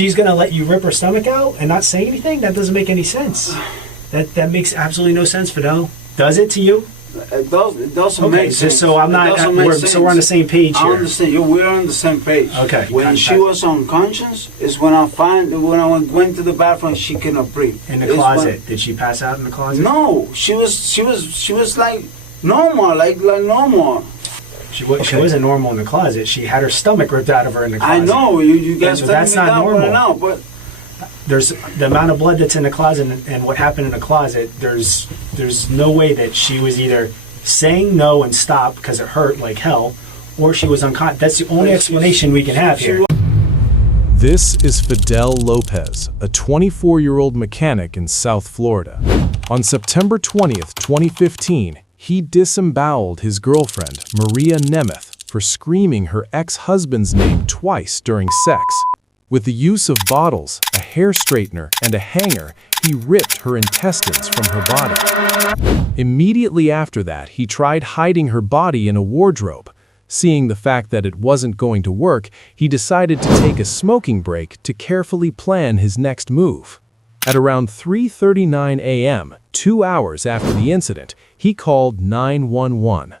she's going to let you rip her stomach out and not say anything? That doesn't make any sense. That makes absolutely no sense, Fidel. Does it to you? It doesn't make sense. So I'm not. So we're on the same page here. I understand. We're on the same page. Okay. When she was unconscious, is when I went to the bathroom, she cannot breathe. In the closet, did she pass out in the closet? No, she was like normal, like normal. She wasn't normal in the closet. She had her stomach ripped out of her in the closet. I know. You guys telling me that normal. Now, but there's the amount of blood that's in the closet and what happened in the closet. There's no way that she was either saying no and stop because it hurt like hell, or she was unconscious. That's the only explanation we can have here. This is Fidel Lopez, a 24-year-old mechanic in South Florida. On September 20th, 2015, he disemboweled his girlfriend, Maria Nemeth, for screaming her ex-husband's name twice during sex. With the use of bottles, a hair straightener, and a hanger, he ripped her intestines from her body. Immediately after that, he tried hiding her body in a wardrobe. Seeing the fact that it wasn't going to work, he decided to take a smoking break to carefully plan his next move. At around 3:39 a.m., 2 hours after the incident, he called 911.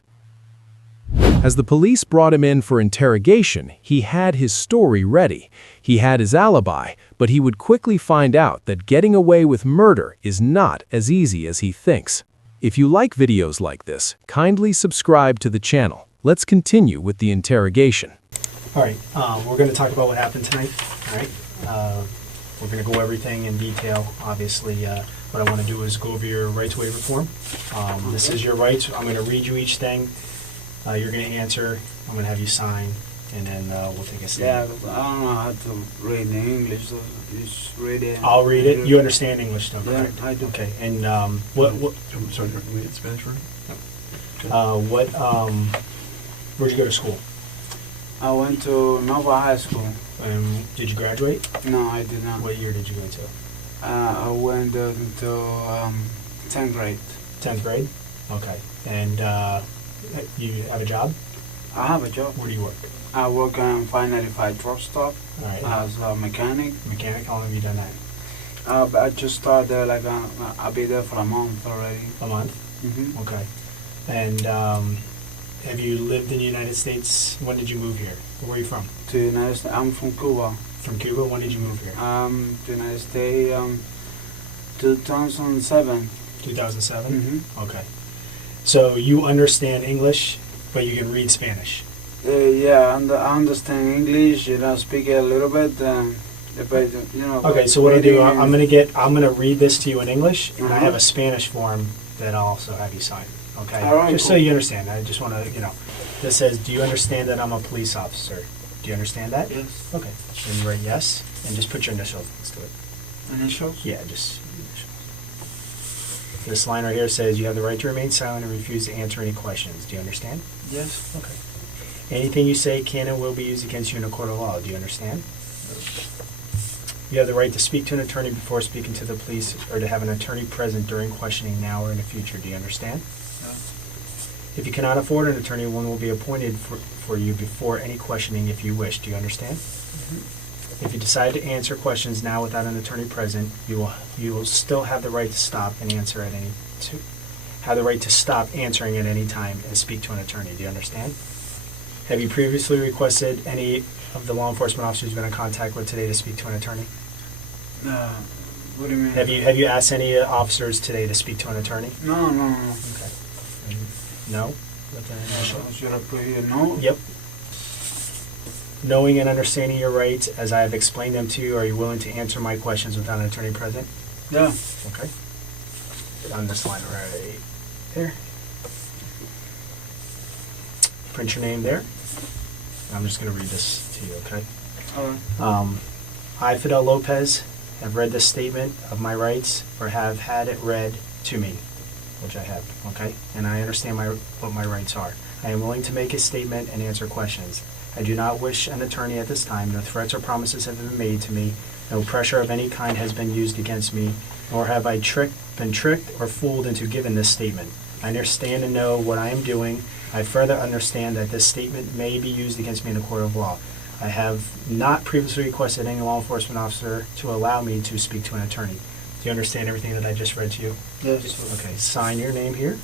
As the police brought him in for interrogation, he had his story ready. He had his alibi, but he would quickly find out that getting away with murder is not as easy as he thinks. If you like videos like this, kindly subscribe to the channel. Let's continue with the interrogation. All right, we're going to talk about what happened tonight. All right, we're going to go everything in detail. Obviously, what I want to do is go over your rights waiver form. This is your rights. I'm going to read you each thing. You're going to answer. I'm going to have you sign, and then we'll take a stand. Yeah, I don't know how to read in English, so just read it. I'll read it. You understand English, though, Yeah, correct? I do. Okay, and what? Sorry, read it Spanish for me? Where'd you go to school? I went to Nova High School. Did you graduate? No, I did not. What year did you go to? I went until 10th grade. 10th grade? Okay. And you have a job? I have a job. Where do you work? I work on 595 truck stop All right. as a mechanic. Mechanic? How long have you done that? I just started there, like, I'll be there for a month already. A month? Mm-hmm. Okay. And have you lived in the United States? When did you move here? Where are you from? To the United States. I'm from Cuba. From Cuba? When did you move here? The United States, 2007. 2007? Mm-hmm. Okay. So you understand English, but you can read Spanish? Yeah, I understand English, speak it a little bit, but, Okay, so what I'll do, I'm gonna read this to you in English, and I Uh-huh. have a Spanish form that I'll also have you sign. Okay? All right, just cool. so you understand. I just want to, this says, do you understand that I'm a police officer? Do you understand that? Yes. Okay. Then you write yes, and just put your initials next to it. Initials? Yeah, just initials. This line right here says you have the right to remain silent and refuse to answer any questions. Do you understand? Yes. Okay. Anything you say can and will be used against you in a court of law. Do you understand? You have the right to speak to an attorney before speaking to the police, or to have an attorney present during questioning now or in the future. Do you understand? If you cannot afford an attorney, one will be appointed for you before any questioning if you wish. Do you understand? Mm-hmm. If you decide to answer questions now without an attorney present, you will still have the right to stop and answer at any have the right to stop answering at any time and speak to an attorney. Do you understand? Have you previously requested any of the law enforcement officers you've been in contact with today to speak to an attorney? What do you mean? Have you asked any officers today to speak to an attorney? No. Okay. No? With the initial? Should I put here no? Yep. Knowing and understanding your rights as I have explained them to you, are you willing to answer my questions without an attorney present? Yeah. Okay. On this line right there. Print your name there. I'm just going to read this to you, okay? All right. I, Fidel Lopez, have read this statement of my rights, or have had it read to me, which I have, okay? And I understand what my rights are. I am willing to make a statement and answer questions. I do not wish an attorney at this time. No threats or promises have been made to me. No pressure of any kind has been used against me, nor have I been tricked or fooled into giving this statement. I understand and know what I am doing. I further understand that this statement may be used against me in a court of law. I have not previously requested any law enforcement officer to allow me to speak to an attorney. Do you understand everything that I just read to you? Yes. Okay, sign your name here.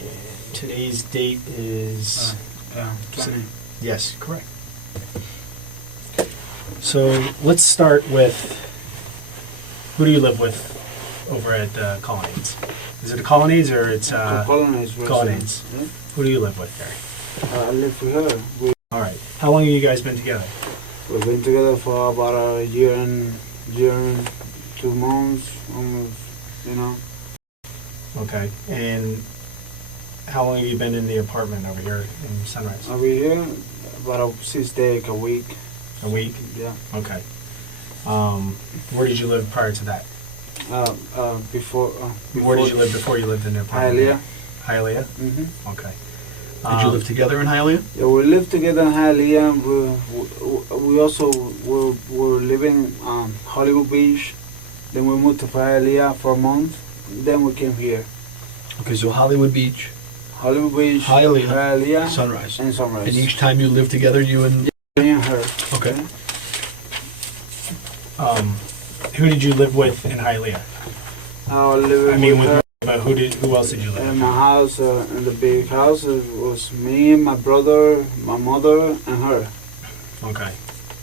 And today's date is... Yeah, 20. Yes, correct. So let's start with, who do you live with over at Colonnades? Is it a Colonnades or it's Colonnades. Colonnades? Yeah. Who do you live with there? I live with her. All right. How long have you guys been together? We've been together for about a year and 2 months, almost, you know. Okay. And how long have you been in the apartment over here in Sunrise? Over here, about 6 days a week. A week? Yeah. Okay. Where did you live prior to that? Before. Where did you live before you lived in the apartment? Hialeah. Hialeah? Mm-hmm. Okay. Did you live together in Hialeah? Yeah, we lived together in Hialeah. We also were living Hollywood Beach. Then we moved to Hialeah for a month. Then we came here. Okay, so Hollywood Beach, Hollywood Beach, Hialeah, Sunrise. and Sunrise. And each time you lived together, you and... Me and her. Okay. Who did you live with in Hialeah? I was living I mean, with her. but who else did you live In with? my house, in the big house, it was me, my brother, my mother, and her. Okay.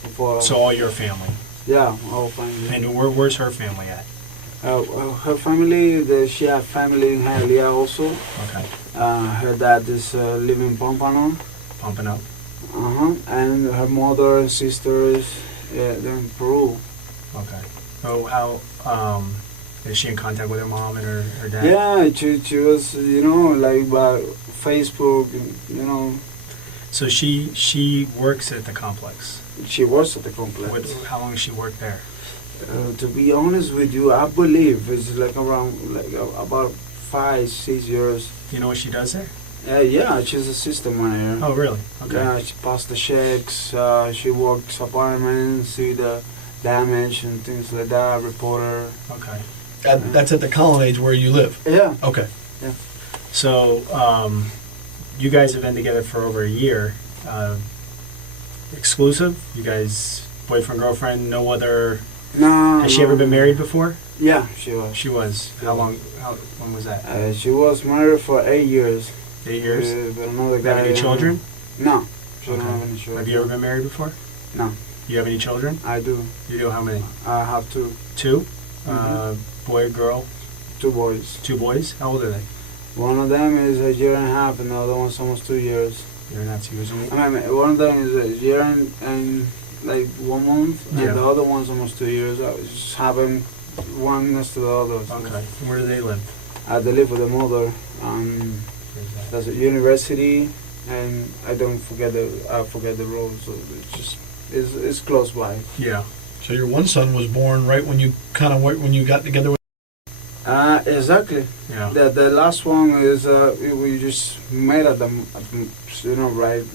Before, So all your family. yeah, our family. And where's her family at? Her family, she had family in Hialeah also. Okay. Her dad is living in Pompano. Pumping up. And her mother and sisters, they're in Peru. Okay. So how is she in contact with her mom and her dad? Yeah, she was, you know, like by Facebook, you know. So she works at the complex. She works at the complex. How long has she worked there? To be honest with you, I believe it's like around like about 5-6 years. You know what she does there? Yeah, she's a system manager. Oh, really? Okay. Yeah, she passed the checks. She works apartments, see the damage and things like that. Reporter. Okay. That's at the Colonnades where you live? Yeah. Okay. Yeah. So you guys have been together for over a year. Exclusive? You guys, boyfriend, girlfriend, no other... No. Has she ever been married before? Yeah, she was. She was. How long? When was that? She was married for 8 years. 8 years. With another guy. Have any children? No. She Okay. don't have any children. Have you ever been married before? No. You have any children? I do. You do. How many? I have 2. 2? Mhm. Boy, girl? 2 boys. 2 boys? How old are they? One of them is a year and a half, and the other one's almost 2 years. You're not 2 years old? I mean, one of them is a year and like 1 month, and Yeah. the other one's almost 2 years. I was just having one next to the other. So Okay. Where do they live? I live with the mother. Where's that? That's at university, and I forget the road, so it's just it's close by. Yeah. So your one son was born right when you when you got together with... Exactly. Yeah. The last one is we just met at the you know right at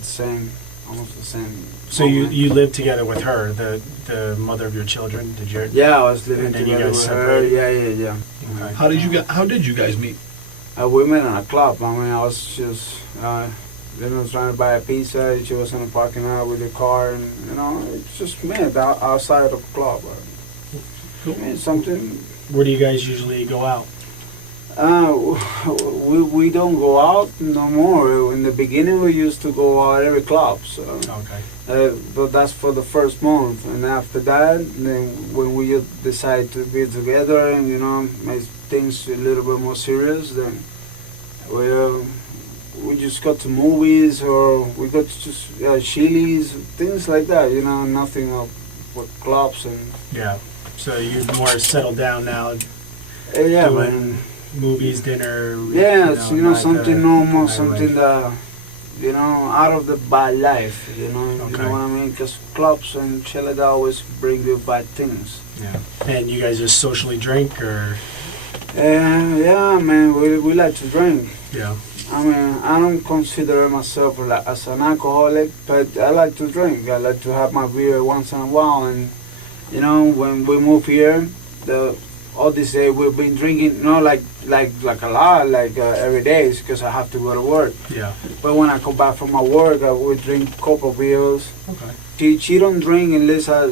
the same, almost the same. So you lived together with her, the mother of your children? Did you? Yeah, I was living And then you together guys with her. separated? Yeah. Okay. How did you guys meet? We met in a club. I mean, I was just trying to buy a pizza. She was in the parking lot with the car, and it's just met outside of the club. Cool. I mean, something. Where do you guys usually go out? We don't go out no more. In the beginning, we used to go out every club. So, Okay. but that's for the first month, and after that, then when we decide to be together and make things a little bit more serious, then we just go to movies or we go to just Chili's, things like that. Nothing for clubs and. Yeah. So you're more settled down now. Yeah, doing movies, dinner. Yeah, not something the normal, highway. something that, out of the bad life, you know Okay. what I mean? Because clubs and shit like that always bring you bad things. Yeah. And you guys just socially drink, or? Yeah, man, we like to drink. Yeah. I mean, I don't consider myself as an alcoholic, but I like to drink. I like to have my beer once in a while, and when we move here, all this day we've been drinking, like like a lot, like every day, because I have to go to work. Yeah. But when I come back from my work, I would drink a couple beers. Okay. She don't drink unless I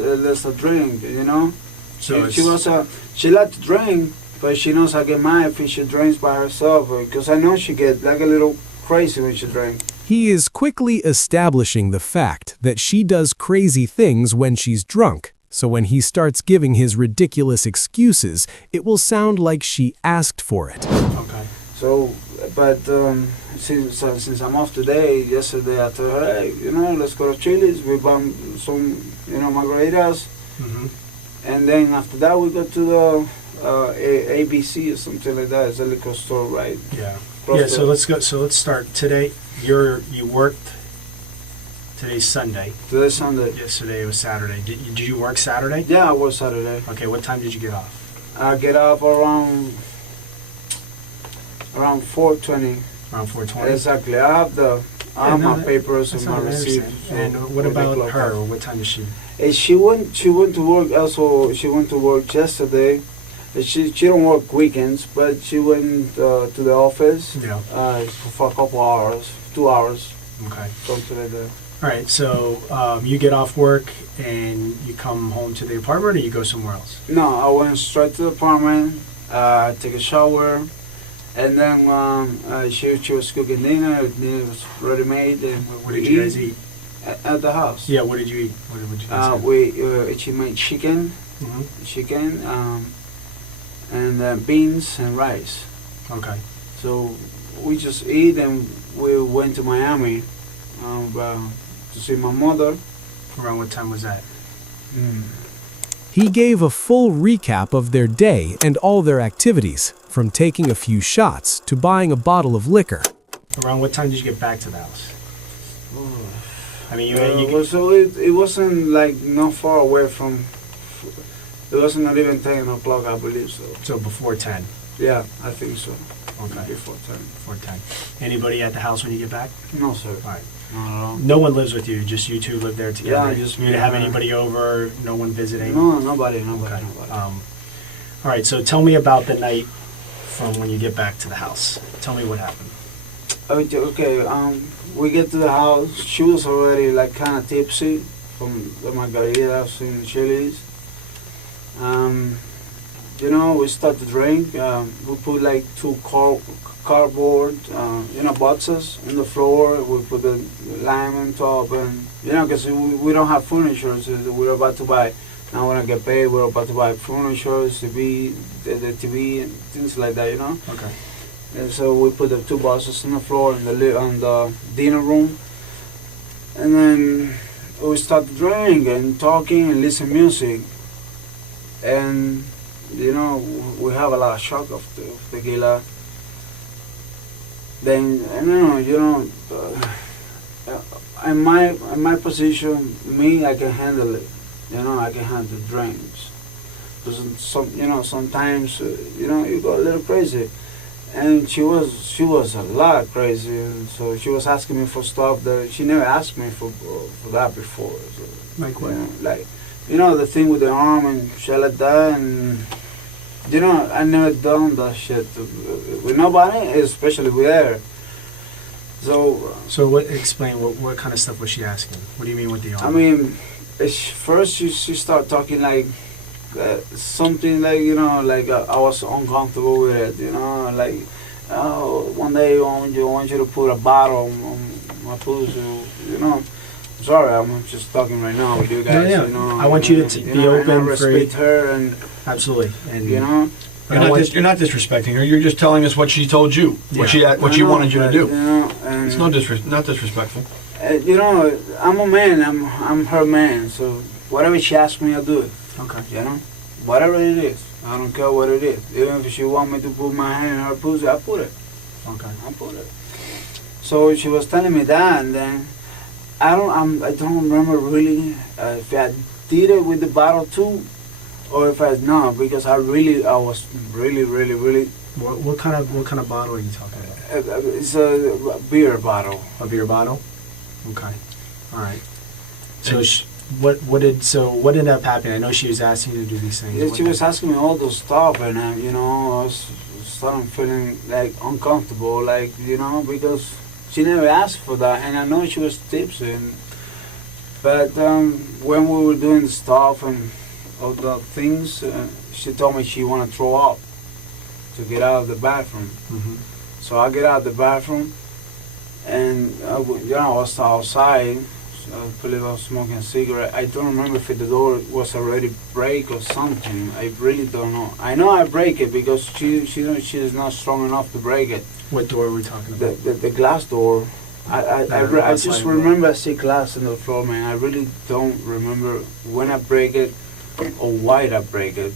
drink, you know. So She likes to drink, but she knows I get mad if she drinks by herself, because I know she get like a little crazy when she drinks. He is quickly establishing the fact that she does crazy things when she's drunk, so when he starts giving his ridiculous excuses, it will sound like she asked for it. Okay. So, but since I'm off today, yesterday I told her, hey, you know, let's go to Chili's, we buy some, you know, margaritas, and then after that we go to the ABC or something like that. It's a liquor store, right? Yeah. Yeah. So let's go. So let's start today. You worked. Today's Sunday. Today's Sunday. Yesterday was Saturday. Did you work Saturday? Yeah, I work Saturday. Okay. What time did you get off? I get off around 4:20. Around 4:20. Exactly. I have my papers and my receipt. And what about her? What time is she? She went to work. Also, she went to work yesterday. She don't work weekends, but she went to the office. Yeah. For a couple hours, 2 hours. Okay. Something like that. All right. So you get off work and you come home to the apartment, or you go somewhere else? No, I went straight to the apartment. Take a shower, and then she was cooking dinner. Dinner was ready made. And what did you guys eat? At the house. Yeah. What did you eat? What did you guys eat? She made chicken. Chicken. And beans and rice. Okay. So we just eat, and we went to Miami to see my mother. Around what time was that? He gave a full recap of their day and all their activities, from taking a few shots to buying a bottle of liquor. Around what time did you get back to the house? I mean, so it wasn't like not far away from. It wasn't not even 10 o'clock, I believe so. So before 10? Yeah, I think so. Okay. Before 10. Before 10. Anybody at the house when you get back? No, sir. All right. Not at all. No one lives with you, just you two live there together? Yeah, just you me. didn't have anybody over, no one visiting? No, nobody. Okay. All right, so tell me about the night from when you get back to the house. Tell me what happened. Okay, we get to the house. She was already like kind of tipsy from the margaritas in Chili's. You know, we start to drink. We put like two cardboard, boxes in the floor. We put the lime on top, and because we don't have furniture, so we're about to buy. Now when I get paid, we're about to buy furniture, the TV, and things like that. Okay. And so we put the two boxes on the floor in the dinner room, and then we start to drink and talking and listen music. And we have a lot of shock of tequila. Then in my position, I can handle it. I can handle drinks. Because sometimes you go a little crazy. And she was a lot crazy. And so she was asking me for stuff that she never asked me for that before. So, like what? The thing with the arm and shit like that, and I never done that shit with nobody, especially with her. So explain what kind of stuff was she asking? What do you mean with the arm? I mean, first she started talking like something like I was uncomfortable with it. Like one day I want you to put a bottle on my pussy. Sorry, I'm just talking right now with you guys. I want you to be open. And I respect her, and absolutely, and you're not disrespecting her. You're just telling us what she told you, what she wanted you to do. And it's not disrespectful. I'm a man. I'm her man. So whatever she asks me, I'll do it. Okay. Whatever it is, I don't care what it is. Even if she want me to put my hand in her pussy, I put it. Okay. I put it. So she was telling me that, and then. I don't remember really if I did it with the bottle too, or if I because I was really. What kind of bottle are you talking about? It's a beer bottle. A beer bottle. Okay. All right. So what ended up happening? I know she was asking you to do these things. Yeah, she was asking me all those stuff, and I was started feeling like uncomfortable, like, because she never asked for that, and I know she was tipsy. But when we were doing the stuff and all the things, she told me she wanted to throw up to get out of the bathroom. Mm-hmm. So I get out of the bathroom, and I was outside. I believe I was smoking a cigarette. I don't remember if the door was already break or something. I really don't know. I know I break it because she is not strong enough to break it. What door are we talking about? The glass door. I just remember I see glass on the floor, man. I really don't remember when I break it or why I break it.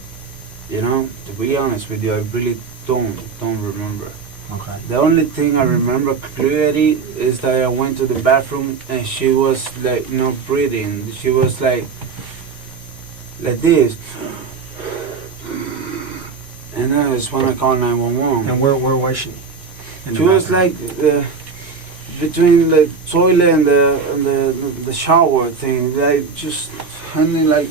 To be honest with you, I really don't remember. Okay. The only thing I remember clearly is that I went to the bathroom and she was like not breathing. She was like this. And then it's when I called 911. And where was she? She was like between the toilet and the shower thing, like just handling like.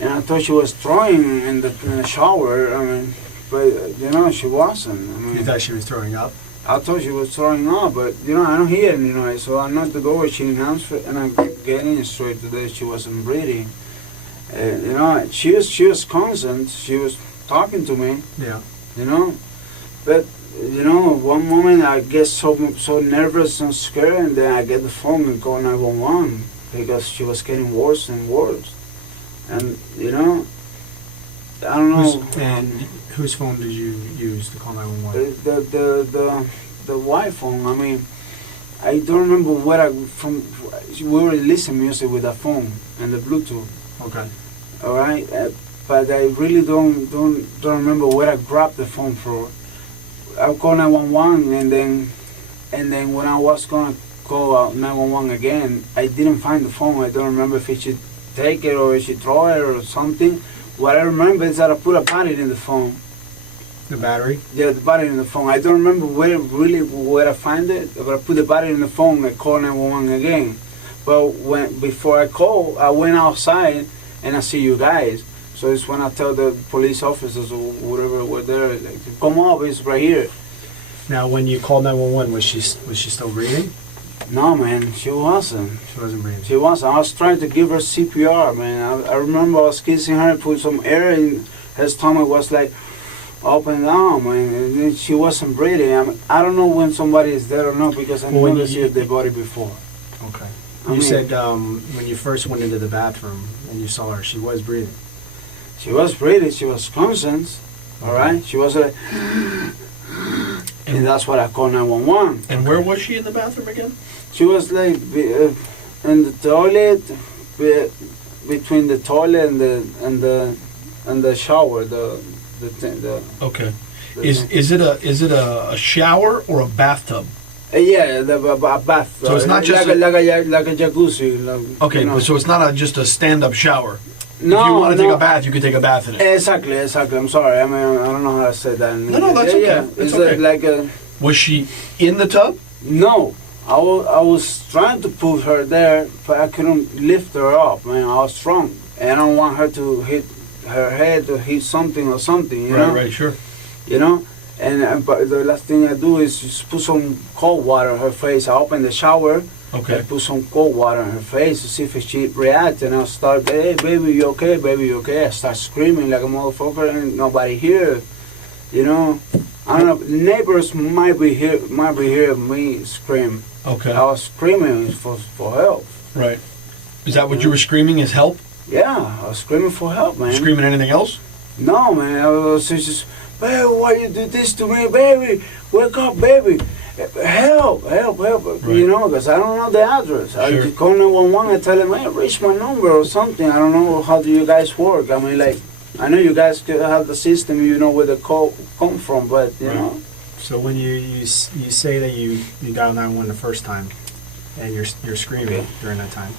And I thought she was throwing in the shower. I mean, but she wasn't. I mean, You thought she was throwing up? I thought she was throwing up, but I don't hear it. So I knocked the door. She didn't answer, and I get in straight to there. She wasn't breathing. She was constant. She was talking to me. Yeah. But one moment I get so nervous and scared, and then I get the phone and call 911 because she was getting worse and worse. And I don't know. Whose phone did you use to call 911? The Wi phone. I mean, I don't remember where we were listening music with the phone and the Bluetooth. Okay. All right, but I really don't remember where I grabbed the phone from. I called 911, and then when I was gonna call 911 again, I didn't find the phone. I don't remember if she take it or she throw it or something. What I remember is that I put a battery in the phone. The battery? Yeah, the battery in the phone. I don't remember where I find it, but I put the battery in the phone and called 911 again. But before I called, I went outside and I see you guys. So it's when I tell the police officers or whatever were there, like, come up, it's right here. Now, when you called 911, was she still breathing? No, man, she wasn't. She wasn't breathing. She wasn't. I was trying to give her CPR, man. I remember I was kissing her and put some air in her stomach. Was like up and down, man. And then she wasn't breathing. I don't know when somebody is dead or not because I never seen the body before. Okay. You said when you first went into the bathroom and you saw her, she was breathing. She was breathing. She was conscious. All right. She was like, and that's what I called 911. And where was she in the bathroom again? She was like in the toilet, between the toilet and the shower. Okay. Is it a shower or a bathtub? Yeah, a bath. So it's not just like a jacuzzi. Okay, so it's not just a stand-up shower. No, if you want to take a bath, you can take a bath in it. Exactly. I'm sorry. I mean, I don't know how to say that. No, that's okay. Yeah, it's okay. Like a. Was she in the tub? No, I was trying to put her there, but I couldn't lift her up. Man, I was strong, and I don't want her to hit her head or hit something or something. You know? Right, sure. And but the last thing I do is just put some cold water on her face. I open the shower. Okay. I put some cold water on her face to see if she reacts, and I start, hey, baby, you okay? Baby, you okay? I start screaming like a motherfucker, and nobody here. I don't know. Neighbors might be hear me scream. Okay. I was screaming for help. Right. Is that what you were screaming? Is help? Yeah, I was screaming for help, man. Screaming anything else? No, man. I was just, baby, why you do this to me, baby? Wake up, baby. Help. Right. Because I don't know the address. Sure. I call 911 and tell them, hey, reach my number or something. I don't know how do you guys work. I mean, like, I know you guys have the system, where the call come from, but, you know. So when you say that you dialed 911 the first time, and you're screaming during that time.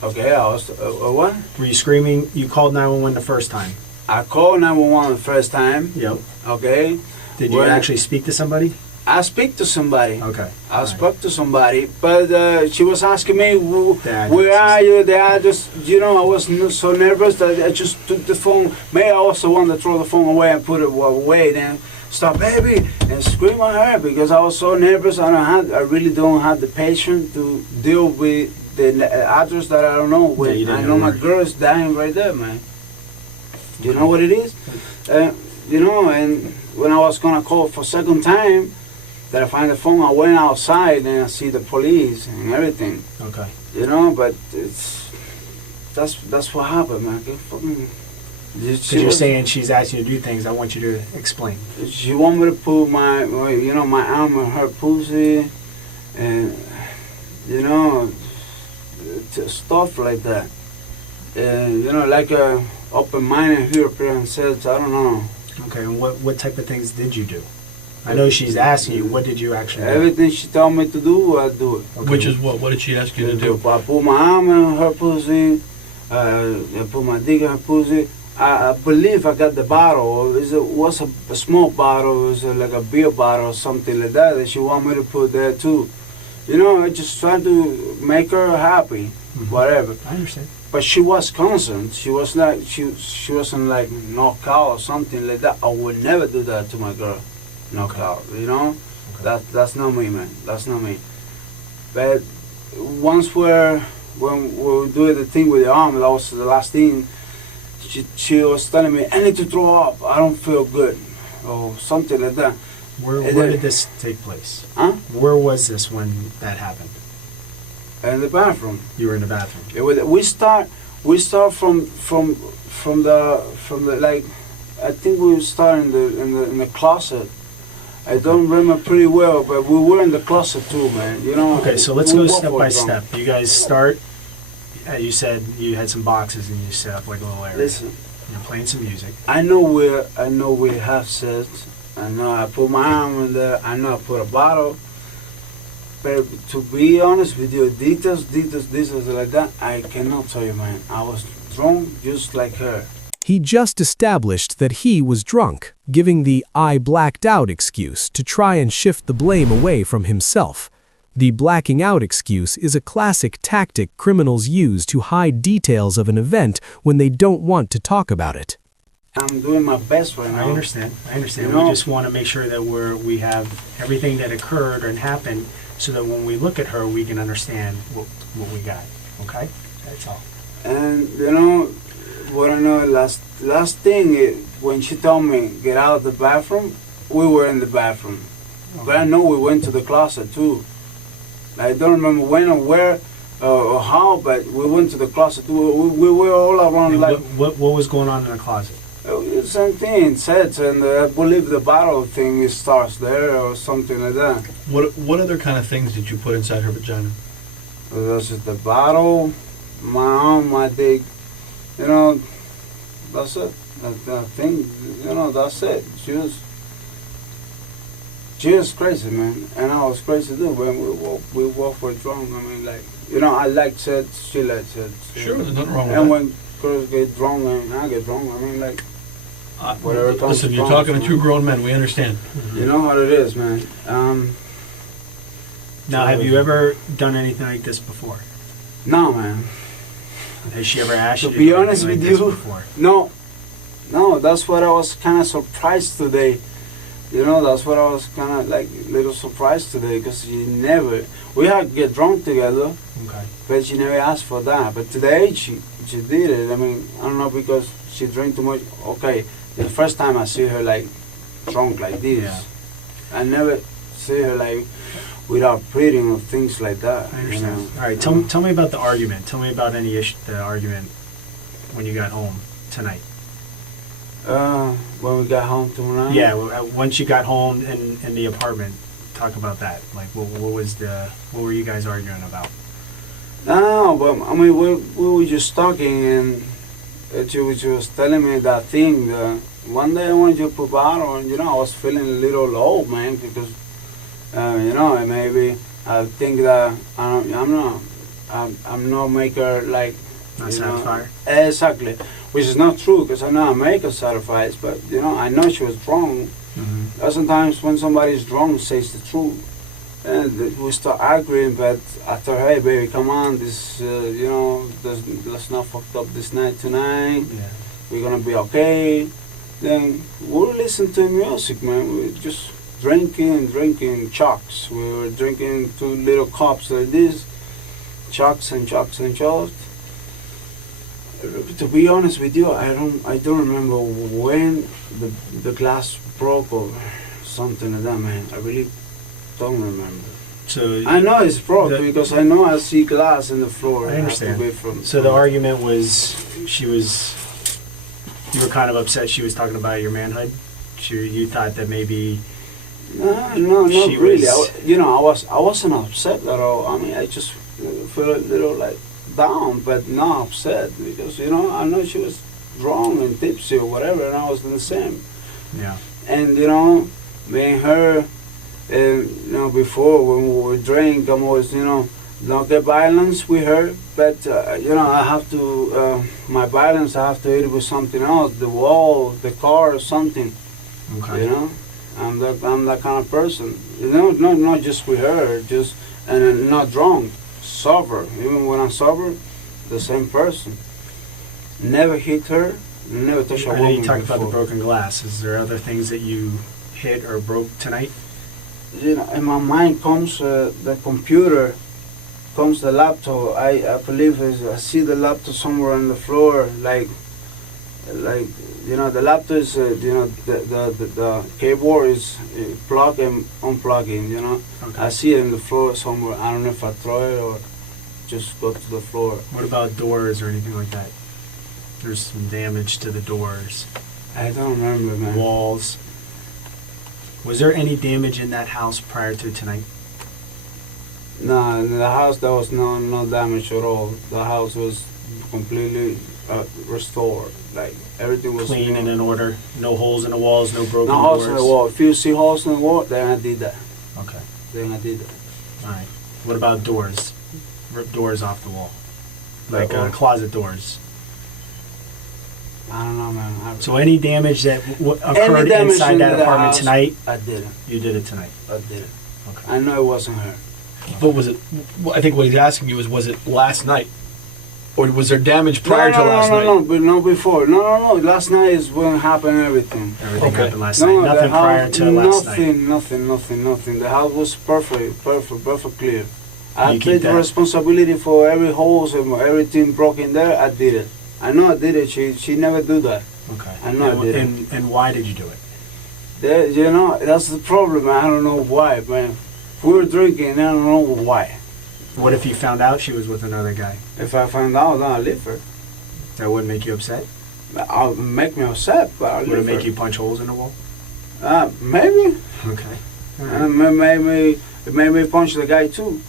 Okay, I was, what? Were you screaming? You called 911 the first time. I called 911 the first time. Yep. Okay. Did you actually speak to somebody? I speak to somebody. Okay. I spoke to somebody, but she was asking me, where are you? The address. I was so nervous that I just took the phone. Maybe I was the one that threw the phone away and put it away. Then stop, baby, and scream at her because I was so nervous. I really don't have the patience to deal with the address that I don't know. Yeah, you didn't I know my know. girl is dying right there, man. You know what it is? You know, and when I was gonna call for second time, that I find the phone, I went outside and I see the police and everything. Okay. You know, but that's what happened, man. Because you're saying she's asking you to do things, I want you to explain. She want me to put my arm in her pussy, and you know, stuff like that. And you know, like a open-minded European says, I don't know. Okay, and what type of things did you do? I know she's asking you, what did you actually do? Everything she told me to do, I do it. Okay. Which is what? What did she ask you to do? I put my arm in her pussy. I put my dick in her pussy. I believe I got the bottle. It was a small bottle. It was like a beer bottle or something like that. That she want me to put there too. You know, I just tried to make her happy, whatever. I understand. But she was constant. She was like she wasn't like knocked out or something like that. I would never do that to my girl. Knocked out. You know, that's not me, man. That's not me. But once when we were doing the thing with the arm, that was the last thing. She was telling me, I need to throw up. I don't feel good, or something like that. Where did this take place? Huh? Where was this when that happened? In the bathroom. You were in the bathroom. We start from the like, I think we start in the closet. I don't remember pretty well, but we were in the closet too, man. You know. Okay, so let's we go both step were by drunk. step. You guys start. You said you had some boxes and you set up like a little area. Listen, You're playing some music. I know we have sex. I know I put my arm in there. I know I put a bottle. But to be honest with you, details like that, I cannot tell you, man. I was drunk just like her. He just established that he was drunk, giving the "I blacked out" excuse to try and shift the blame away from himself. The blacking out excuse is a classic tactic criminals use to hide details of an event when they don't want to talk about it. I'm doing my best right now. I understand. You know? We just want to make sure that we have everything that occurred and happened, so that when we look at her, we can understand what we got. Okay, that's all. And you know what I know? Last thing is, when she told me get out of the bathroom, we were in the bathroom. But I know we went to the closet too. I don't remember when or where or how, but we went to the closet. We were all around And like. what was going on in the closet? Same thing, sets, and I believe the bottle thing starts there or something like that. What other kind of things did you put inside her vagina? This is the bottle, my arm, my dick. You know, that's it. That thing, you know, that's it. She was crazy, man, and I was crazy too. When we both were drunk. I mean, like, you know, I like sex, she likes sex. Sure, there's nothing wrong with And that. when girls get drunk and I get drunk, I mean, like, whatever comes Listen, you're from, talking to so- two grown men. We understand. you know how it is, man. Now, have you ever done anything like this before? No, man. Has she ever asked To you to be do honest anything with like this you, before? No, that's what I was kind of surprised today. You know, that's what I was kind of like little surprised today, because we had to get drunk together, Okay. but she never asked for that. But today she did it. I mean, I don't know, because she drank too much. Okay, the first time I see her like drunk like this, Yeah. I never see her like without breathing or things like that. I understand. You know? All right, tell me about the argument. Tell me about any issue, the argument when you got home tonight. When we got home tonight. Yeah, once you got home in the apartment, talk about that. Like, what were you guys arguing about? No, but I mean, we were just talking, and she was telling me that thing. One day I wanted you to put bottle, and I was feeling a little low, man, because and maybe I think that I'm not maker like. Not satisfied? Exactly, which is not true, because I know I make her satisfied, but I know she was drunk. Mm-hmm. Sometimes when somebody's drunk, says the truth. And we start arguing, but I told her, hey, baby, come on, this, let's not fuck up this night tonight. Yeah. We're gonna be okay. Then we listen to music, man. We just drinking chucks. We were drinking 2 little cups like this, chucks and chucks and chucks. To be honest with you, I don't remember when the glass broke or something like that, man. I really don't remember. So I know it's broke because I know I see glass in the floor. I understand. From, so the argument was you were kind of upset she was talking about your manhood. You thought that maybe no, not she really. was- I wasn't upset at all. I mean, I just feel a little like down, but not upset because I know she was drunk and tipsy or whatever, and I was the same. Yeah. And me and her, before when we would drink, I was not get violence with her, but I have to my violence I have to hit it with something else, the wall, the car, or something. Okay. I'm that kind of person. Not just with her, and I'm not drunk, sober. Even when I'm sober, the same person. Never hit her, never touched a I know woman you talked about the before. broken glass. Is there other things that you hit or broke tonight? In my mind comes the computer, comes the laptop. I believe I see the laptop somewhere on the floor, like the laptop is the keyboard is plug and unplugging. Okay. I see it in the floor somewhere. I don't know if I throw it or just go to the floor. What about doors or anything like that? There's some damage to the doors, I don't remember, man. walls. Was there any damage in that house prior to tonight? No, in the house there was no damage at all. The house was completely restored. Like everything was Clean and in order? No holes in the walls, no broken no doors? holes in the wall. If you see holes in the wall, then I did that. Okay. Then I did that. All right. What about doors? Rip doors off the wall? Like Or- closet doors? I don't know, man. So any damage that occurred damage inside in that the apartment house, tonight, I didn't. you did it tonight? I didn't. Okay. I know it wasn't her. But was it? Well, I think what he's asking you is, was it last night, or was there damage prior to last night? No, but no before. No. Last night is when happened everything. Everything Okay. happened last No, night? the Nothing house- prior to last night? Nothing. The house was perfect clear. I You keep take the that? responsibility for every holes and everything broken there. I did it. I know I did it. She never do that. Okay. I know I did it. And why did you do it? That's the problem. I don't know why, man. We were drinking. I don't know why. What if you found out she was with another guy? If I find out, then I leave her. That wouldn't make you upset? I'll make me upset, but I'll Would leave it make her. you punch holes in the wall? Maybe. Okay. All right. And it made me punch the guy too.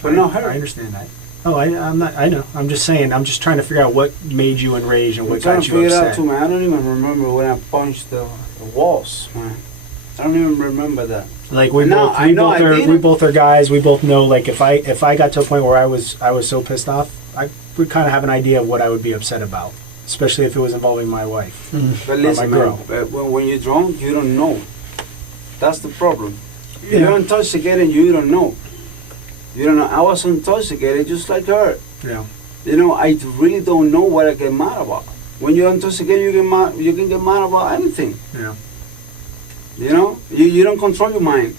But not her. I understand that. Oh, I'm not. I know. I'm just saying. I'm just trying to figure out what made you enraged and I'm what trying got to you figure it out upset. too, man. I don't even remember when I punched the walls, man. I don't even remember that. Like I know I did we it. both are guys. We both know. Like if I got to a point where I was so pissed off, I would kind of have an idea of what I would be upset about, especially if it was involving my wife. But Or listen, my girl. man, when you're drunk, you don't know. That's the problem. Yeah. You're intoxicated, you don't know. You don't know. I was intoxicated just like her. Yeah. I really don't know what I get mad about. When you're intoxicated, you can get mad about anything. Yeah. You don't control your mind.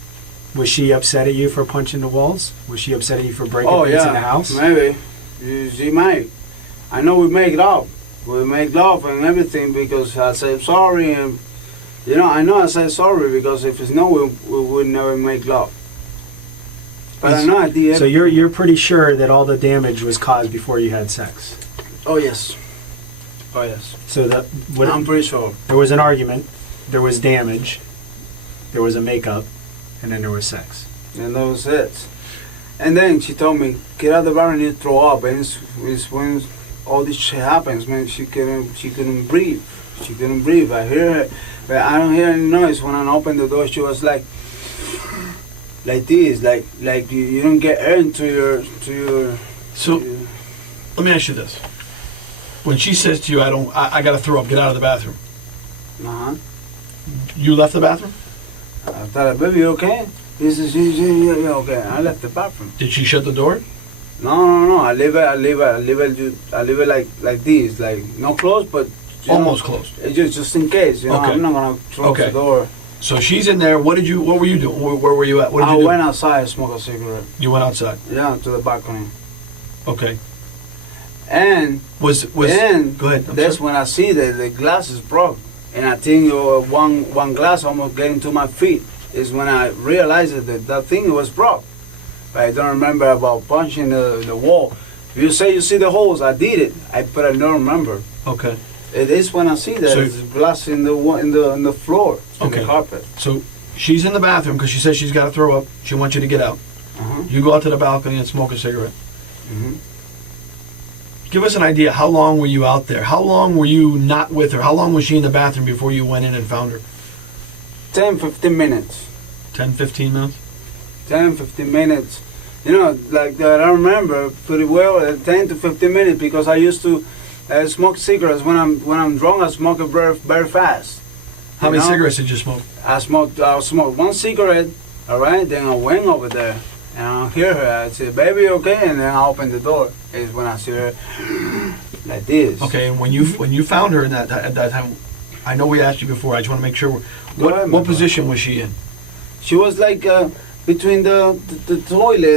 Was she upset at you for punching the walls? Was she upset at you for breaking Oh things yeah, in the house? maybe. She might. I know we make love. We make love and everything because I said sorry and I know I said sorry because if it's no, we would never make love. But I know I did. So you're pretty sure that all the damage was caused before you had sex. Oh yes. Oh yes. So I'm pretty sure. there was an argument, there was damage, there was a makeup, and then there was sex. And that was it. And then she told me, get out of the bar and you throw up. And it's when all this shit happens, man. She couldn't breathe. She couldn't breathe. I hear her, but I don't hear any noise. When I opened the door, she was like this, like you don't get air into your. So, let me ask you this: when she says to you, I got to throw up, get out of the bathroom," you left the bathroom? I thought, baby, you okay? He says, yeah, okay. I left the bathroom. Did she shut the door? No. I leave it like this, like not close, but Almost closed. Just in case, you know, Okay. I'm not gonna close Okay. the door. So she's in there. What were you doing? Where were you at? What did I you do? went outside and smoked a cigarette. You went outside. Yeah, to the balcony. Okay. And Was then go ahead. I'm that's sorry. when I see that the glass is broke, and I think one glass almost getting to my feet is when I realized that thing was broke. But I don't remember about punching the wall. If you say you see the holes, I did it. But I don't remember. Okay. It is when I see that So- there's glass in the floor, in Okay. the carpet. So she's in the bathroom because she says she's got to throw up. She wants you to get out. Uh-huh. You go out to the balcony and smoke a cigarette. hmm Give us an idea. How long were you out there? How long were you not with her? How long was she in the bathroom before you went in and found her? 10, 15 minutes. 10, 15 minutes? 10, 15 minutes. You know, like that, I remember pretty well, 10 to 15 minutes, because I used to smoke cigarettes. When I'm drunk, I smoke it very, very fast. How You many know? cigarettes did you smoke? I smoked one cigarette, all right, then I went over there, and I hear her. I say, "Baby, okay?" And then I open the door. Is when I see her like this. Okay, and when you found her at that time, I know we asked you before. I just want to make sure. Go ahead, my What boy. position was she in? She was like between the toilet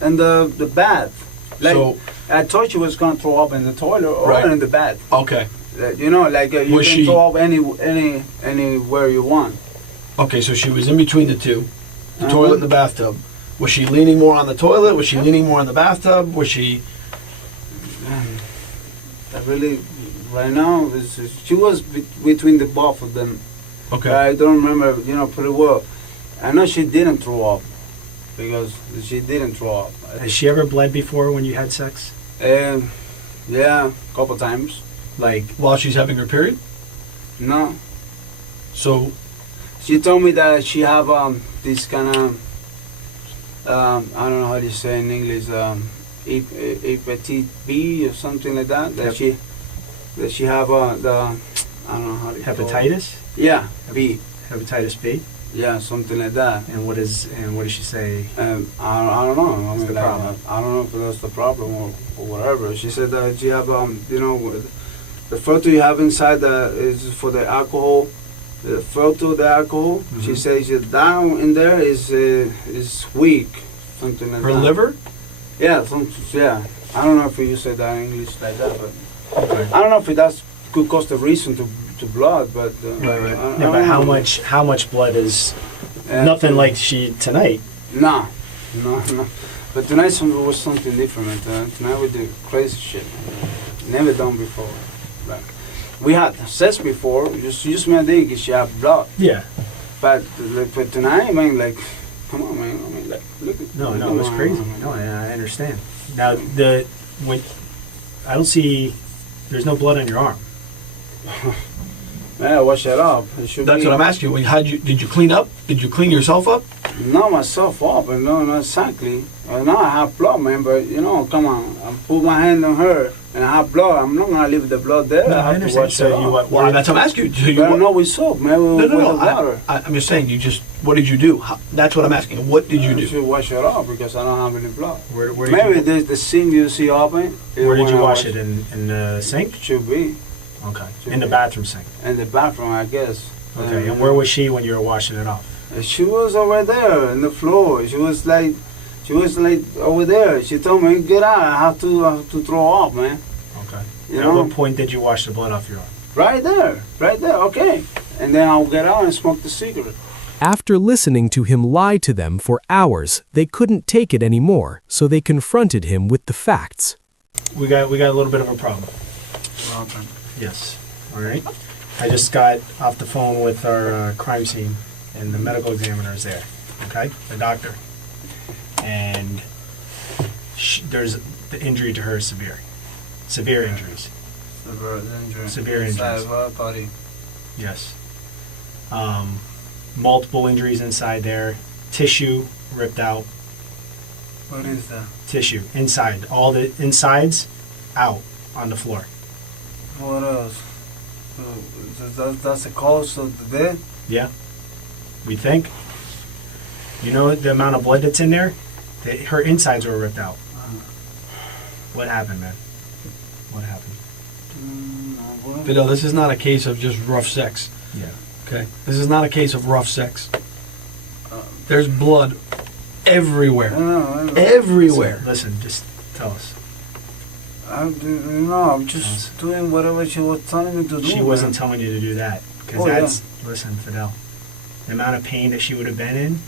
and the bath. Like, So- I thought she was gonna throw up in the toilet or Right. in the bath. Okay. You know, like you Was can she- throw up anywhere you want. Okay, so she was in between the two, the Uh-huh. toilet and the bathtub. Was she leaning more on the toilet? Was she leaning more on the bathtub? Was she? I really, right now, she was between the both of them. Okay. I don't remember, you know, pretty well. I know she didn't throw up because she didn't throw up. Has she ever bled before when you had sex? Yeah, a couple times. Like, While she's having her period? No, So, she told me that she have this kind of I don't know how to say in English, hepatitis B or something like that. That Yep. she have the I don't know how to call it. hepatitis? Yeah, B. Hepatitis B? Yeah, something like that. And what does she say? I don't know. I What's mean, the like, problem? I don't know if that's the problem or whatever. She said that she have you know, the filter you have inside is for the alcohol. The filter, the alcohol. She Mhm. says that down in there is weak, something like her that. liver? Yeah, yeah. I don't know if you say that in English like that, but Okay. I don't know if that could cause the reason to blood, but Right, right. I Yeah, but don't know. how much blood is Yeah. nothing like she tonight? No. But tonight was something different. Tonight we did crazy shit. Never done before. Like, we had sex before. Just my dick. She had blood. Yeah. But tonight, I mean, like, come on, man. I mean, like, look at. No, come it's on, crazy. man. No, I understand. Now when I don't see, there's no blood on your arm. Yeah, wash that up. It should That's be, what I'm asking you. Did you clean up? Did you clean yourself up? Not myself up, but no, not exactly. Now I have blood, man. But you know, come on. I put my hand on her and I have blood. I'm not gonna leave the blood there. No, I I have to understand. wash So it you off. what? That's what I'm asking you. So you But no, with soap, man. no, With no, the no. water. I'm just saying. What did you do? That's what I'm asking. What did you You do? should wash it off because I don't have any blood. Where did Maybe you, there's the sink you see open. where did you wash it in the sink? Should be Okay, in the bathroom sink. in the bathroom, I guess. Okay, and where was she when you were washing it off? She was over there in the floor. She was like over there. She told me, "Get out! I have to throw up, man." Okay. You At know, what point did you wash the blood off your arm? right there. Okay, and then I'll get out and smoke the cigarette. After listening to him lie to them for hours, they couldn't take it anymore, so they confronted him with the facts. We got a little bit of a problem. Yes. All right. I just got off the phone with our crime scene, and the medical examiner is there. Okay, the doctor, and the injury to her is severe injuries. Severe injuries. Body. Yes. Multiple injuries inside there. Tissue ripped out. What is that? Tissue inside. All the insides out on the floor. What else? That's the cause of the death? Yeah. We think. You know the amount of blood that's in there? Her insides were ripped out. What happened, man? What happened? I wouldn't. Fidel, this is not a case of just rough sex. Yeah. Okay? This is not a case of rough sex. There's blood everywhere. Everywhere. Listen, just tell us. I'm just doing whatever she was telling me to do. She wasn't telling you to do that. Because Oh, that's, listen, Fidel, the amount of pain that she would have been in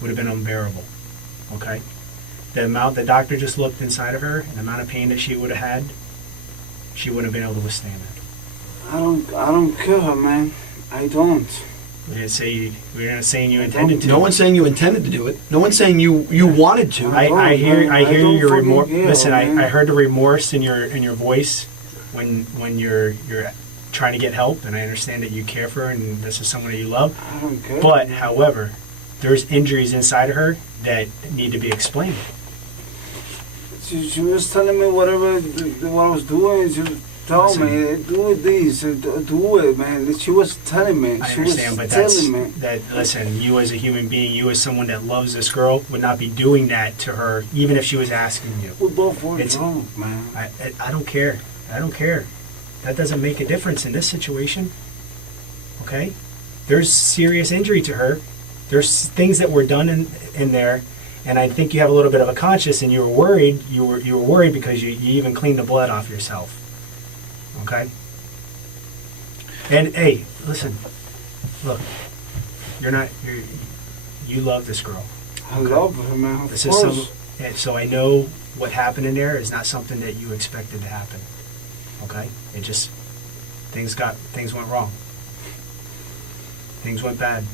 would have been unbearable. Okay? The doctor just looked inside of her, and the amount of pain that she would have had, she wouldn't have been able to withstand it. I don't kill her, man. I don't. We're not saying you intended to. No one's saying you intended to do it. No one's saying you wanted to. I hear your remorse. care, Listen, man. I heard the remorse in your voice when you're trying to get help, and I understand that you care for her and this is someone that you love. I don't care. But however, there's injuries inside of her that need to be explained. She was telling me what I was doing. She was telling me, do this, do it, man. She was telling me. I She understand, was but that's telling me. listen, you as a human being, you as someone that loves this girl, would not be doing that to her, even if she was asking you. We both were It's- wrong, man. I don't care. I don't care. That doesn't make a difference in this situation. Okay? There's serious injury to her. There's things that were done in there, and I think you have a little bit of a conscience, and you were worried. You were worried because you even cleaned the blood off yourself. Okay? And hey, listen. Look, you love this girl. I love her, man. Of This is course. and so I know what happened in there is not something that you expected to happen. Okay? It just things went wrong. Things went bad.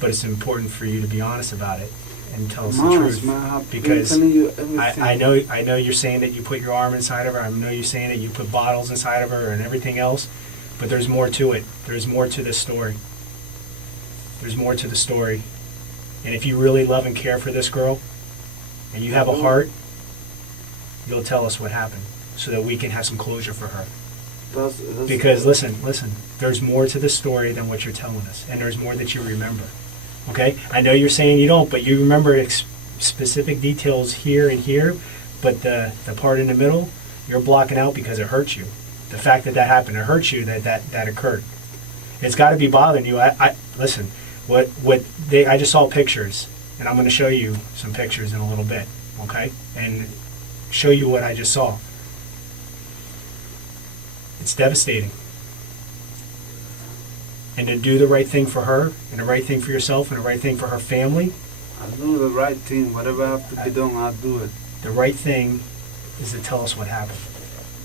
But it's important for you to be honest about it and tell us the Honest, truth. man. I've been Because telling you everything. I know you're saying that you put your arm inside of her. I know you're saying that you put bottles inside of her and everything else. But there's more to it. There's more to this story. There's more to the story. And if you really love and care for this girl, and you have a heart, you'll tell us what happened so that we can have some closure for her. That's Because listen, there's more to the story than what you're telling us, and there's more that you remember. Okay? I know you're saying you don't, but you remember specific details here and here, but the part in the middle, you're blocking out because it hurts you. The fact that happened, it hurts you that occurred. It's got to be bothering you. Listen, I just saw pictures, and I'm going to show you some pictures in a little bit, okay? And show you what I just saw. It's devastating. And to do the right thing for her, and the right thing for yourself, and the right thing for her family, I'll do the right thing. Whatever have to be done, I'll do it. the right thing is to tell us what happened.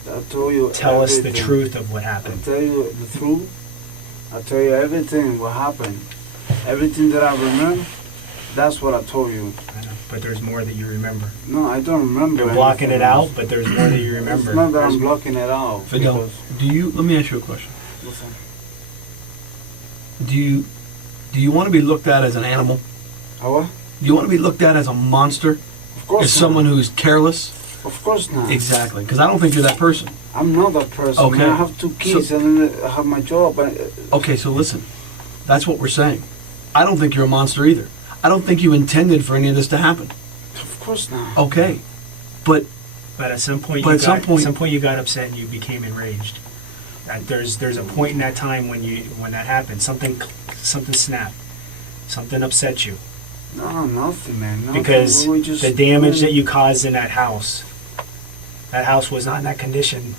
I'll tell you Tell us the everything. truth of what I'll happened. tell you the truth. I'll tell you everything what happened. Everything that I remember, that's what I told you. I know, but there's more that you remember. No, I don't remember. You're blocking it anything out, else. but there's more that you remember. It's not that There's- I'm blocking it out. Fidel, because- let me ask you a question. Listen, Do you want to be looked at as an animal? what? Do you want to be looked at as a monster? Of course As someone not. who's careless? Of course not. Exactly, because I don't think you're that person. I'm not that person. Okay. I have two kids and I have my job. Okay, so listen, that's what we're saying. I don't think you're a monster either. I don't think you intended for any of this to happen. Of course not. Okay, but But at some point, But at some point- you got upset and you became enraged. There's a point in that time when that happened. Something snapped. Something upset you No, nothing, man. Nothing. because We were just the damage doing- that you caused in that house. That house was not in that condition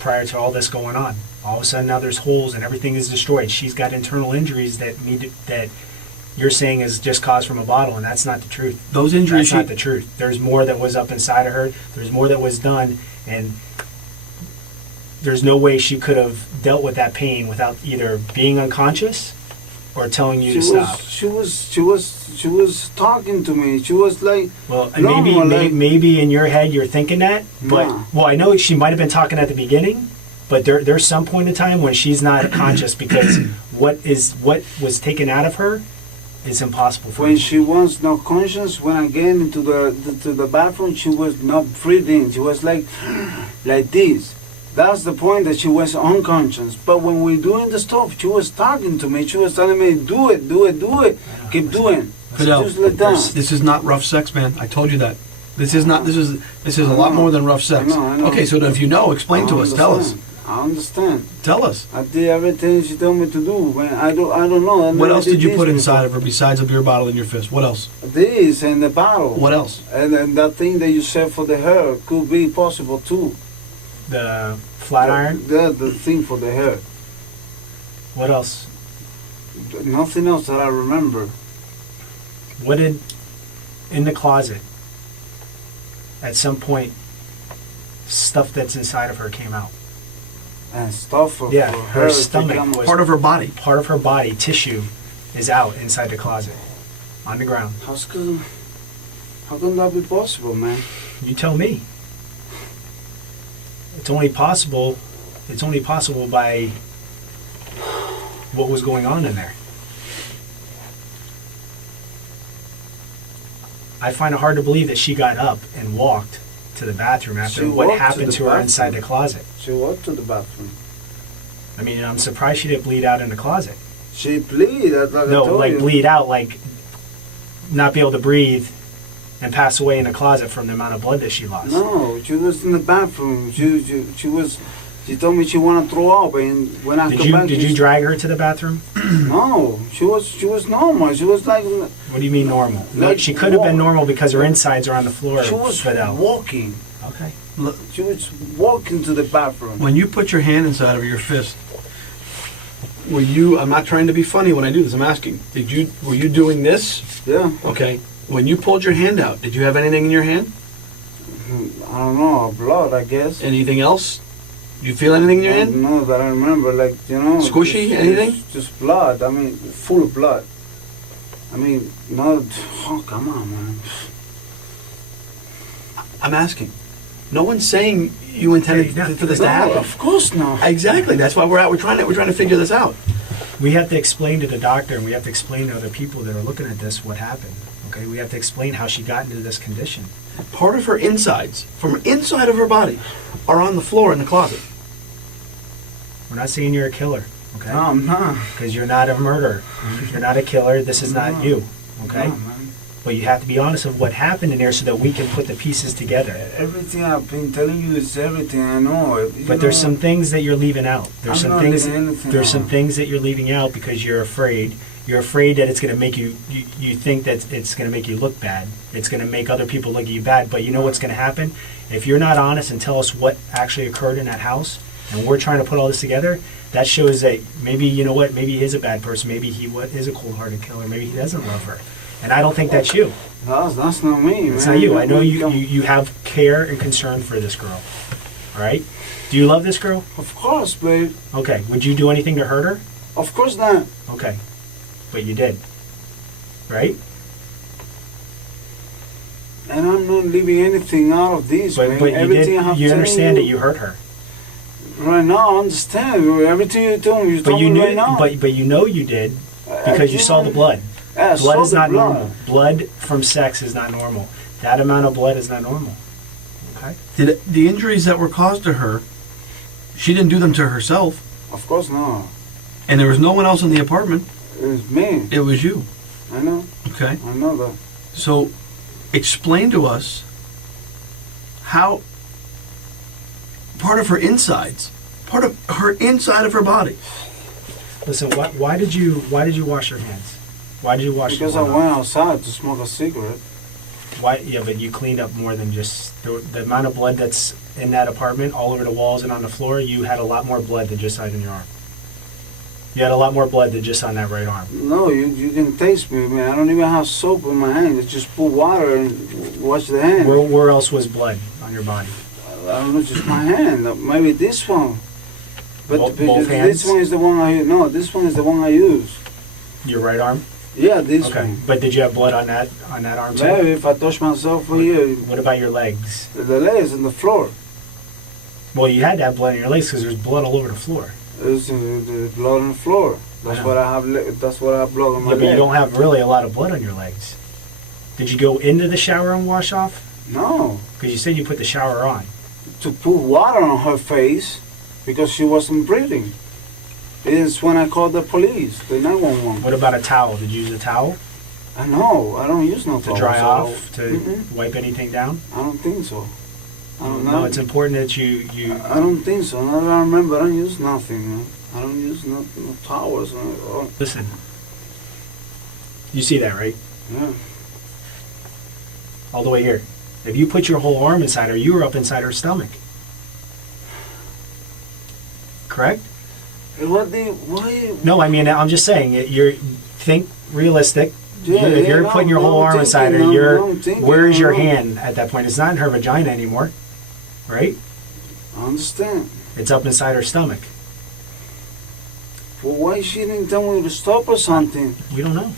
prior to all this going on. All of a sudden now there's holes and everything is destroyed. She's got internal injuries that you're saying is just caused from a bottle, and that's not the truth. those injuries, That's not the truth. There's more that was up inside of her. There's more that was done, and there's no way she could have dealt with that pain without either being unconscious or telling you to stop. She was talking to me. She was like, Well, No, like- maybe in your head you're thinking that, but No. well, I know she might have been talking at the beginning, but there's some point in time when she's not conscious because what was taken out of her is impossible for when you. she was not conscious, when I get into the bathroom, she was not breathing. She was like this. That's the point that she was unconscious. But when we're doing the stuff, she was talking to me. She was telling me, do it, keep doing. Fidel, Just like that. this is not rough sex, man. I told you that. This is not. This is a lot more than rough sex. I know. Okay, so if you know, explain to us. Tell us. I understand. Tell us. I did everything she told me to do, man. I don't know. What else did you put inside of her besides of your bottle in your fist? What else? This and the bottle. What else? And that thing that you said for the hair could be possible too. The flat iron? The thing for the hair. What else? Nothing else that I remember. What did, in the closet, at some point, stuff that's inside of her came out? And stuff for, Yeah, for her stomach become- was- Part of her body. Part of her body, tissue, is out inside the closet, on the ground. How can that be possible, man? You tell me. It's only possible by what was going on in there. I find it hard to believe that she got up and walked to the bathroom after She what walked to happened the to her bathroom. inside the closet. She walked to the bathroom. I mean, I'm surprised she didn't bleed out in the closet. She bleed, like I No, told like you. bleed out, like not be able to breathe and pass away in the closet from the amount of blood that she lost. No, she was in the bathroom. She told me she wanted to throw up, and when I come back, Did you drag her to the bathroom? No, she was normal. She was like What do you mean normal? No, Like she could have been walk. normal because her insides are on the floor. she was Fidel. walking. Okay. Look, She was walking to the bathroom. when you put your hand inside of your fist, were you? I'm not trying to be funny when I do this. I'm asking. Were you doing this? Yeah, Okay. When you pulled your hand out, did you have anything in your hand? I don't know, blood, I guess. Anything else? Do you feel anything in your hand? No, that I remember, like, Squishy, anything? Just blood. I mean, full of blood. I mean, no, oh, come on, man. I'm asking. No one's saying you intended for this to No, happen. of course not. Exactly. That's why we're trying to figure this out. We have to explain to the doctor and we have to explain to other people that are looking at this what happened. Okay, we have to explain how she got into this condition. Part of her insides, from inside of her body, are on the floor in the closet. We're not saying you're a killer, okay? No, I'm not. Because you're not a murderer. You're not a killer. This is not you, okay? No, man. But you have to be honest of what happened in there so that we can put the pieces together. Everything I've been telling you is everything I know. You But there's know, some things that you're leaving out. There's I'm some not things. leaving anything There's some out. things that you're leaving out because you're afraid. You're afraid that it's going to make you think that it's going to make you look bad. It's going to make other people look at you bad. But you know what's going to happen? If you're not honest and tell us what actually occurred in that house, and we're trying to put all this together, that shows that maybe, you know what, maybe he is a bad person. Maybe he is a cold-hearted killer. Maybe he doesn't love her. And I don't think that's you. That's not me, man. It's not you. I know you have care and concern for this girl. All right? Do you love this girl? Of course, babe. Okay. Would you do anything to hurt her? Of course not. Okay. But you did. Right? And I'm not leaving anything out of this, man. But you Everything I have did. You told understand that you you hurt her. right now. I understand everything you told me. You But told you me knew. right now. But you know you did because you saw the blood. Yeah, I Blood saw is the not blood. normal. Blood from sex is not normal. That amount of blood is not normal. Okay? Did the injuries that were caused to her, she didn't do them to herself, Of course not. and there was no one else in the apartment. It's me. It was you. I know. Okay. I know that. So, explain to us how part of her insides, part of her inside of her body. Listen. Why did you wash your hands? Why did you wash? Because your I went outside to smoke a cigarette. Why? Yeah, but you cleaned up more than just the amount of blood that's in that apartment, all over the walls and on the floor. You had a lot more blood than just on your arm. You had a lot more blood than just on that right arm. No, you can taste me, man. I don't even have soap in my hand. It's just put water and wash the hand. Where else was blood on your body? I don't know, just my hand. Maybe this one. But Both because hands? this one is the one I use. No, this one is the one I use. Your right arm? Yeah, this Okay. one. But did you have blood on that arm too? Maybe if I touch myself here, What about your legs? the legs on the floor. Well, you had to have blood on your legs because there's blood all over the floor. There's the blood on the floor. That's I know. what I have. That's what I have blood on my Yeah, but you leg. don't have really a lot of blood on your legs. Did you go into the shower and wash off? No, Because you said you put the shower on. to put water on her face because she wasn't breathing. It's when I called the police, the 911. What about a towel? Did you use a towel? I know. I don't use no To towels. dry so- off, to Mm-mm. wipe anything down? I don't think so. I don't No, know. it's important that you I don't think so. Now that I remember, I don't use nothing, man. I don't use no towels. listen. You see that, right? Yeah. All the way here. If you put your whole arm inside her, you were up inside her stomach. Correct? Why? No, I mean, I'm just saying, think realistic. Yeah, If you're no, putting your whole I'm arm inside her, thinking, I'm thinking, where is your no. hand at that point? It's not in her vagina anymore, right? I understand. It's up inside her stomach. Well, why she didn't tell me to stop or something? We don't know.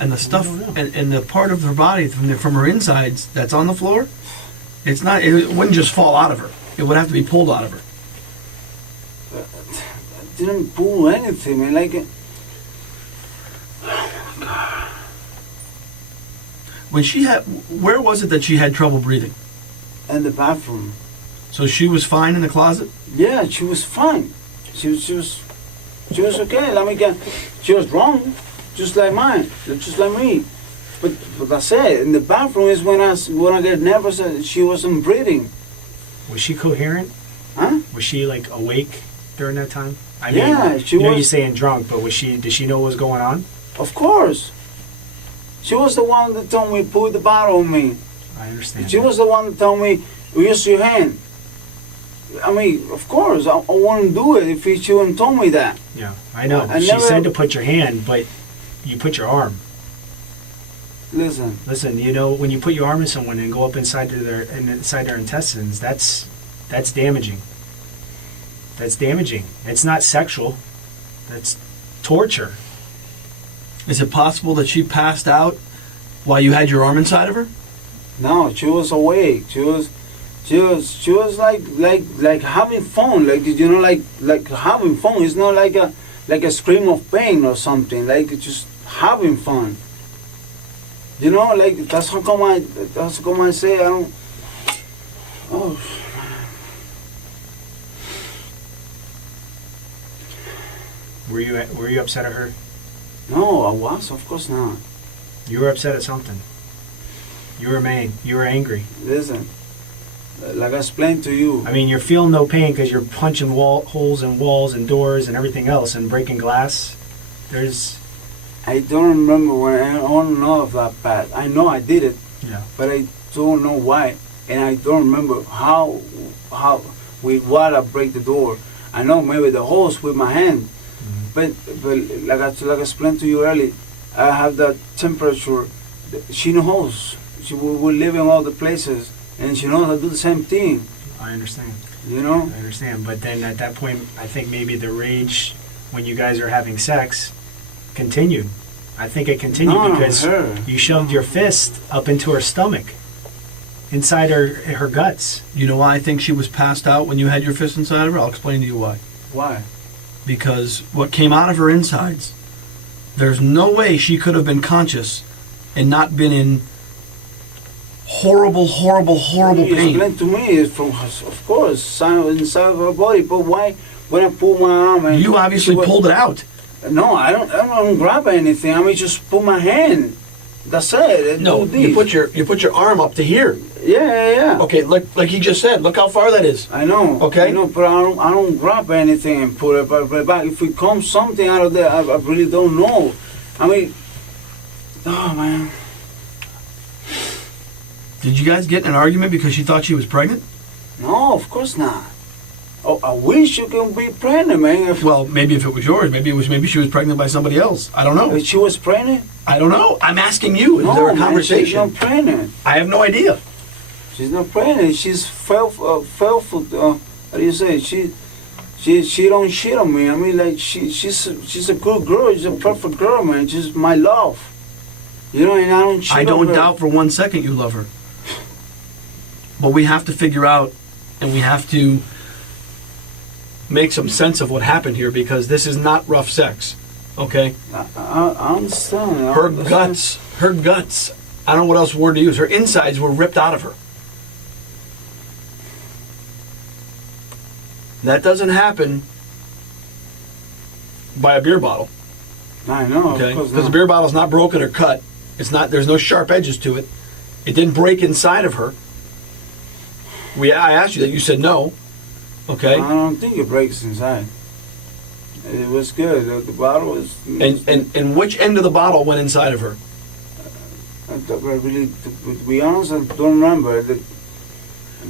And the stuff, I don't know. and the part of her body from her insides that's on the floor, it's not. It wouldn't just fall out of her. It would have to be pulled out of her. I didn't pull anything, man. Like, When she had, where was it that she had trouble breathing? in the bathroom. So she was fine in the closet. Yeah, she was fine. She was okay. Let me get. She was wrong, just like mine, just like me. But I said in the bathroom is when I get nervous. She wasn't breathing. Was she coherent? Huh? Was she like awake during that time? I Yeah, mean, she you know, was- you're saying drunk, but did she know what was going on? Of course. She was the one that told me put the bottle on me. I understand. She was the one that told me use your hand. I mean, of course, I wouldn't do it if she wouldn't told me that. Yeah, I know. I She never- said to put your hand, but you put your arm. Listen, Listen, you know, when you put your arm in someone and go up inside their intestines, that's damaging. That's damaging. It's not sexual. That's torture. Is it possible that she passed out while you had your arm inside of her? no, she was awake. She was like having fun. Like you know, like having fun. It's not like a scream of pain or something. Like just having fun. You know, like that's how come I say I don't. Oh. Were you upset at her? No, I was, of course not. You were upset at something. You were mad. You were angry. Listen, like I explained to you. I mean, you're feeling no pain because you're punching holes in walls and doors and everything else and breaking glass. I don't remember when I don't know of that bad. I know I did it, Yeah. but I don't know why, and I don't remember how with what I break the door. I know maybe the holes with my hand, but like I explained to you earlier, I have that temperature. She knows. We live in all the places, and she knows I do the same thing. I understand. You know. I understand. But then at that point, I think maybe the rage when you guys are having sex continued. I think it continued No, because her. you shoved your fist up into her stomach, inside her guts. You know why I think she was passed out when you had your fist inside of her? I'll explain to you why. Why? Because what came out of her insides, there's no way she could have been conscious and not been in horrible You pain. explained to me is from, of course, inside of her body. But why? When I pull my arm, and You obviously she was- pulled it out. No, I don't grab anything. I mean, just put my hand. That's it. No, Do you this. put your arm up to here. Yeah. Okay, like he just said. Look how far that is. I know. Okay. I know, but I don't grab anything and put it back. If it comes something out of there, I really don't know. I mean, oh man. Did you guys get in an argument because she thought she was pregnant? No, of course not. Oh, I wish you can be pregnant, man. Well, maybe if it was yours, maybe she was pregnant by somebody else. I don't know. If she was pregnant? I don't know. I'm asking you. Is No, there a man, she's conversation? not pregnant. I have no idea. She's not pregnant. She's how do you say? She don't shit on me. I mean, like she's a good girl. She's a perfect girl, man. She's my love. You know, and I don't cheat I on don't her. doubt for 1 second you love her. But we have to figure out, and we have to make some sense of what happened here, because this is not rough sex, okay? I understand. I Her understand. guts, I don't know what else word to use, her insides were ripped out of her. That doesn't happen by a beer bottle, I know, okay? of course Because the not. beer bottle's not broken or cut. It's not. There's no sharp edges to it. It didn't break inside of her. I asked you that. You said no. Okay. I don't think it breaks inside. It was good. The bottle was. And which end of the bottle went inside of her? I really, to be honest, I don't remember. I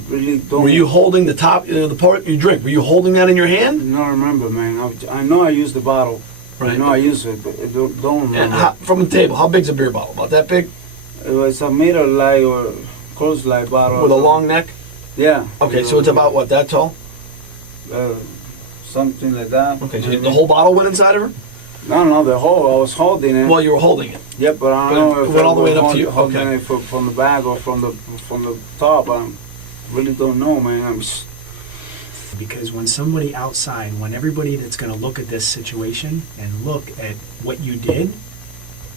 really don't. Were you holding the top, the part you drink? Were you holding that in your hand? I don't remember, man. I know I used the bottle. Right. I know I used it, but I don't remember. And from the table, how big's a beer bottle? About that big? It was a meter light or close light bottle. With a long neck? Yeah. Okay, so it's about what, that tall? Something like that. Okay, so the whole bottle went inside of her? No, the whole. I was holding it. Well, you were holding it. Yeah, but I don't know if it went all the way was up to you? holding Okay. it from the back or from the top. I really don't know, man. Because when somebody outside, when everybody that's going to look at this situation and look at what you did,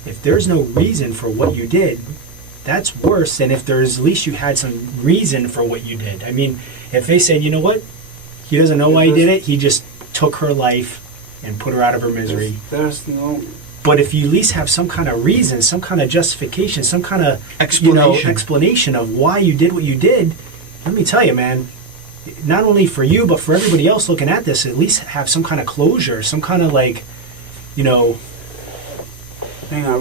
if there's no reason for what you did, that's worse than if there's at least you had some reason for what you did. I mean, if they said, you know what, he doesn't know why he did it, he just took her life and put her out of her misery. There's no. But if you at least have some kind of reason, some kind of justification, some kind of explanation of why you did what you did, let me tell you, man, not only for you, but for everybody else looking at this, at least have some kind of closure, some kind of like, Man, I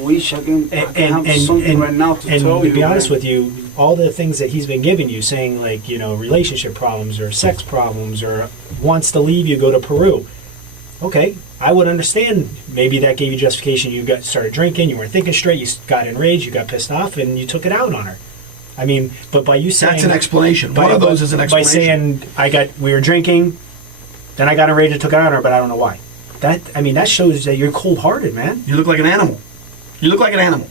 wish I can have something right now to tell you. And to be honest with you, all the things that he's been giving you, saying like, relationship problems or sex problems or wants to leave you, go to Peru. Okay, I would understand. Maybe that gave you justification. You started drinking, you weren't thinking straight, you got enraged, you got pissed off, and you took it out on her. I mean, but by you saying... That's an explanation. One of those is an explanation. By saying, we were drinking, then I got enraged and took it out on her, but I don't know why. That shows that you're cold-hearted, man. You look like an animal. You look like an animal,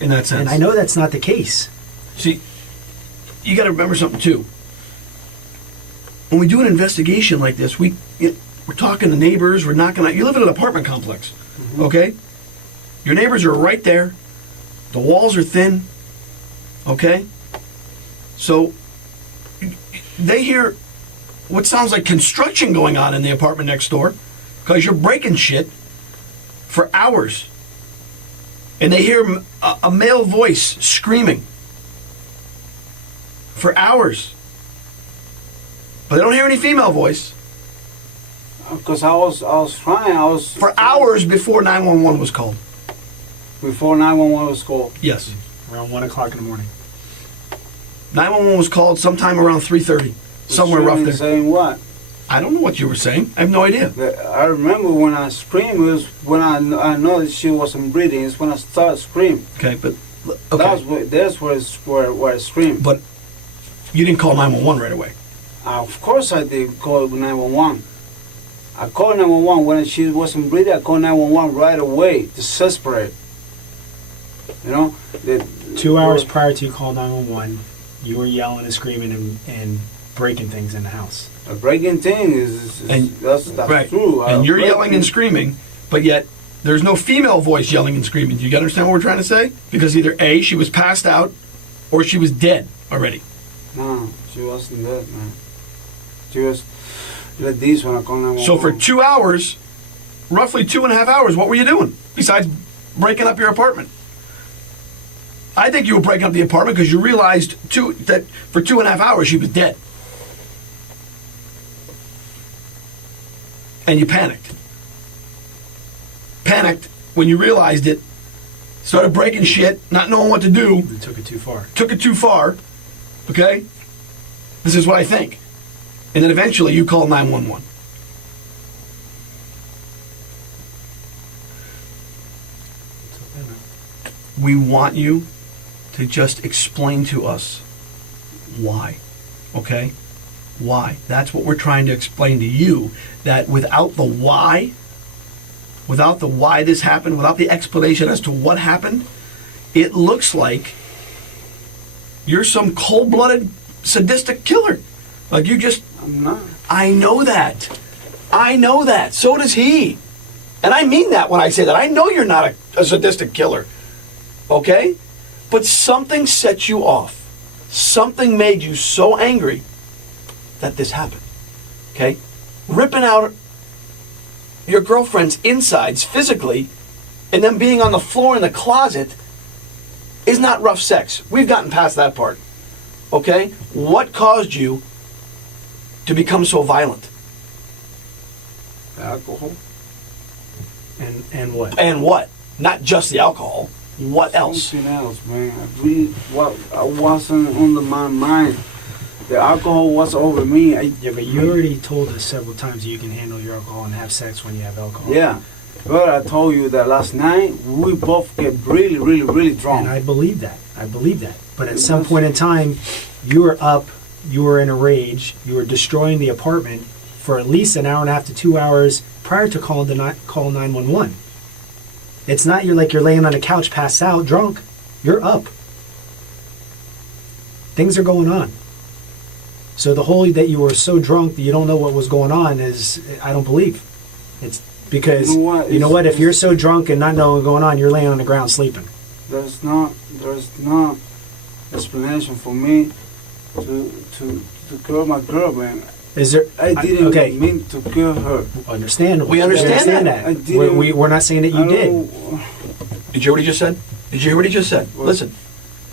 in that sense. And I know that's not the case. See, you got to remember something, too. When we do an investigation like this, we're talking to neighbors, we're knocking out... You live in an apartment complex, okay? Your neighbors are right there. The walls are thin, okay? So, they hear what sounds like construction going on in the apartment next door because you're breaking shit for hours. And they hear a male voice screaming for hours. But they don't hear any female voice. Because I was trying. For hours before 911 was called. Before 911 was called? Yes. Around 1 o'clock in the morning. 911 was called sometime around 3:30. Somewhere rough there. Saying what? I don't know what you were saying. I have no idea. I remember when I screamed, it was when I know that she wasn't breathing. It's when I started screaming. Okay, but... Okay. That's where I screamed. But you didn't call 911 right away. Of course I did call 911. I called 911 when she wasn't breathing. I called 911 right away, desperate. 2 hours prior to you call 911, you were yelling and screaming and breaking things in the house. A breaking thing that's right. true. And you're yelling and screaming, but yet there's no female voice yelling and screaming. Do you understand what we're trying to say? Because either A, she was passed out, or she was dead already. No, she wasn't dead, man. She was like this when I called 911. So for 2 hours, roughly 2.5 hours, what were you doing besides breaking up your apartment? I think you were breaking up the apartment because you realized that for 2.5 hours she was dead. And you panicked. Panicked when you realized it, started breaking shit, not knowing what to do. You took it too far. Took it too far, okay? This is what I think. And then eventually you call 911. We want you to just explain to us why, okay? Why? That's what we're trying to explain to you, that without the why this happened, without the explanation as to what happened, it looks like you're some cold-blooded, sadistic killer. Like you just... I'm not. I know that. I know that. So does he. And I mean that when I say that. I know you're not a sadistic killer. Okay? But something set you off. Something made you so angry that this happened. Okay? Ripping out your girlfriend's insides physically and then being on the floor in the closet is not rough sex. We've gotten past that part. Okay? What caused you to become so violent? Alcohol. And what? And what? Not just the alcohol. What else? Something else, man. I wasn't under my mind. The alcohol was over me. Yeah, but you already told us several times you can handle your alcohol and have sex when you have alcohol. Yeah. But I told you that last night we both get really, really, really drunk. And I believe that. I believe that. But at some point in time, you were up, you were in a rage, you were destroying the apartment for at least an hour and a half to 2 hours prior to call 911. It's not you're laying on a couch passed out drunk. You're up. Things are going on. So the whole that you were so drunk that you don't know what was going on is, I don't believe. It's because, you know what, if you're so drunk and not knowing what's going on, you're laying on the ground sleeping. There's not explanation for me to kill my girl, man. Is there? I didn't mean to kill her. Understandable. We understand that. I didn't- We're not saying that you did. Did you hear what he just said? Did you hear what he just said? What? Listen.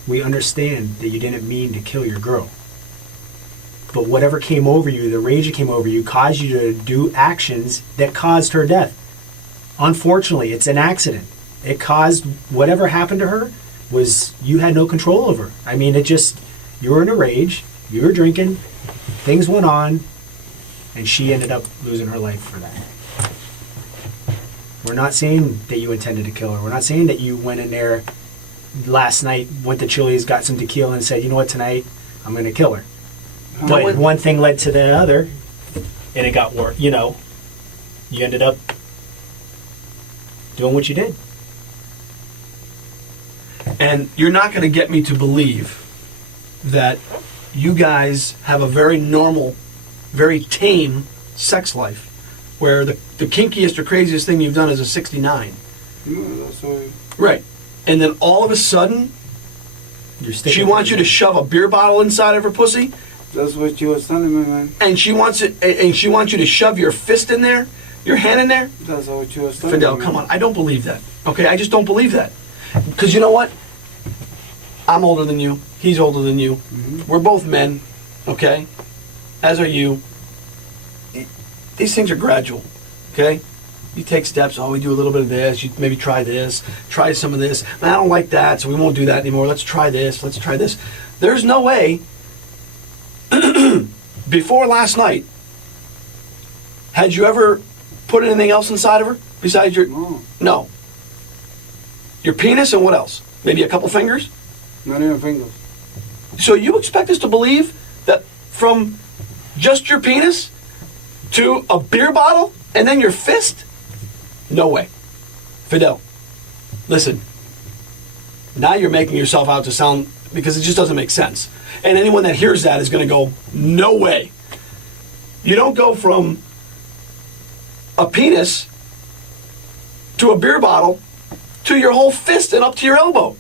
We understand that you didn't mean to kill your girl. But whatever came over you, the rage that came over you, caused you to do actions that caused her death. Unfortunately, it's an accident. It caused whatever happened to her was you had no control over. I mean, you were in a rage, you were drinking, things went on, and she ended up losing her life for that. We're not saying that you intended to kill her. We're not saying that you went in there last night, went to Chili's, got some tequila, and said, you know what, tonight, I'm going to kill her. But one thing led to the other, and it got worse. You know, you ended up doing what you did. And you're not going to get me to believe that you guys have a very normal, very tame sex life, where the kinkiest or craziest thing you've done is a 69. That's why. Right. And then all of a sudden, she wants you to shove a beer bottle inside of her pussy. That's what you was telling me, man. And she wants you to shove your fist in there, your hand in there. That's what you was telling Fidel, me. come on, I don't believe that. Okay, I just don't believe that. Because you know what? I'm older than you. He's older than you. Mm-hmm. We're both men. Okay, as are you. These things are gradual. Okay, you take steps. Oh, we do a little bit of this. You maybe try this. Try some of this. I don't like that, so we won't do that anymore. Let's try this. Let's try this. There's no way. Before last night, had you ever put anything else inside of her besides your... No. Your penis and what else? Maybe a couple fingers? Not even fingers. So you expect us to believe that from just your penis to a beer bottle and then your fist? No way. Fidel, listen. Now you're making yourself out to sound... because it just doesn't make sense. And anyone that hears that is going to go, no way. You don't go from a penis to a beer bottle to your whole fist and up to your elbow.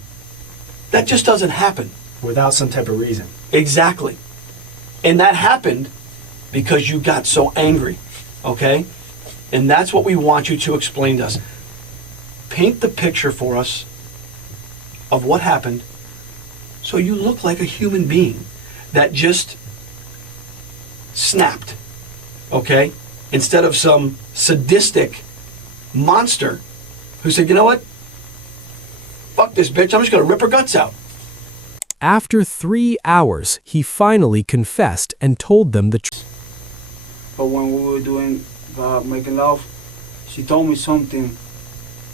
That just doesn't happen. Without some type of reason. Exactly. And that happened because you got so angry, okay? And that's what we want you to explain to us. Paint the picture for us of what happened so you look like a human being that just snapped, okay? Instead of some sadistic monster who said, you know what? Fuck this bitch, I'm just gonna rip her guts out. After 3 hours, he finally confessed and told them the truth. But when we were doing making love, she told me something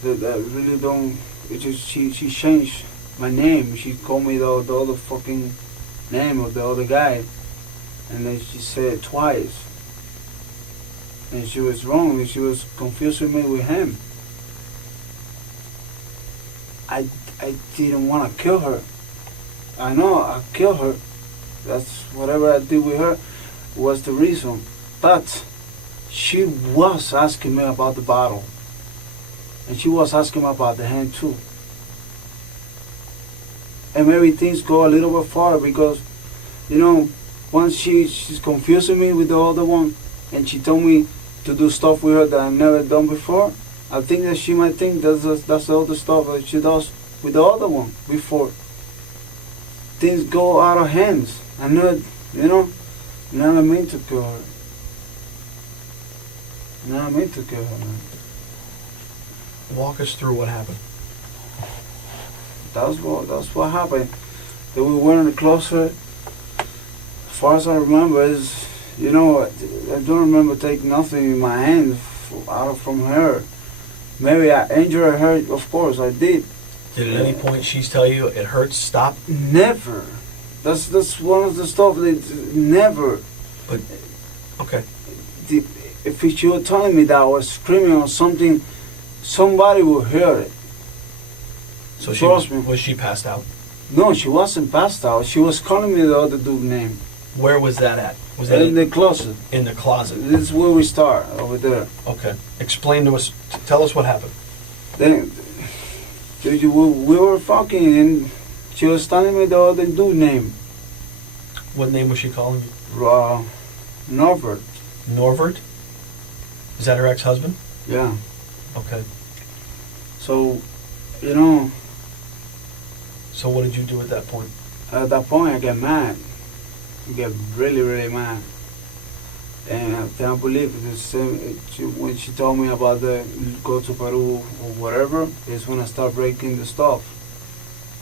that really don't. It just she changed my name. She called me the other fucking name of the other guy, and then she said it twice. And she was wrong. And she was confusing me with him. I didn't want to kill her. I know I killed her. That's whatever I did with her was the reason. But she was asking me about the bottle. And she was asking me about the hand too. And maybe things go a little bit far because, you know, once she's confusing me with the other one and she told me to do stuff with her that I've never done before, I think that she might think that's the other stuff that she does with the other one before. things go out of hands. I know, you know, never meant to kill her. Never meant to kill her, man. Walk us through what happened. That's what happened. That we went in the closet. As far as I remember, is, you know, I don't remember taking nothing in my hand from her. Maybe I injured her. Of course, I did. Did at any point she's tell you it hurts? Stop. Never. That's one of the stuff that never. But okay. If she were telling me that I was screaming or something, somebody would hear it. So Trust me. Was she passed out? No, she wasn't passed out. She was calling me the other dude's name. Where was that at? Was that In the closet. in the closet? This is where we start, over there. Okay. Explain to us. Tell us what happened. Then we were fucking, and she was telling me the other dude's name. What name was she calling you? Norbert. Norvert? Is that her ex-husband? Yeah. Okay. So, you know, So what did you do at that point? at that point I get mad. I get really, really mad. And I can't believe this. When she told me about the go to Peru or whatever, is when I start breaking the stuff.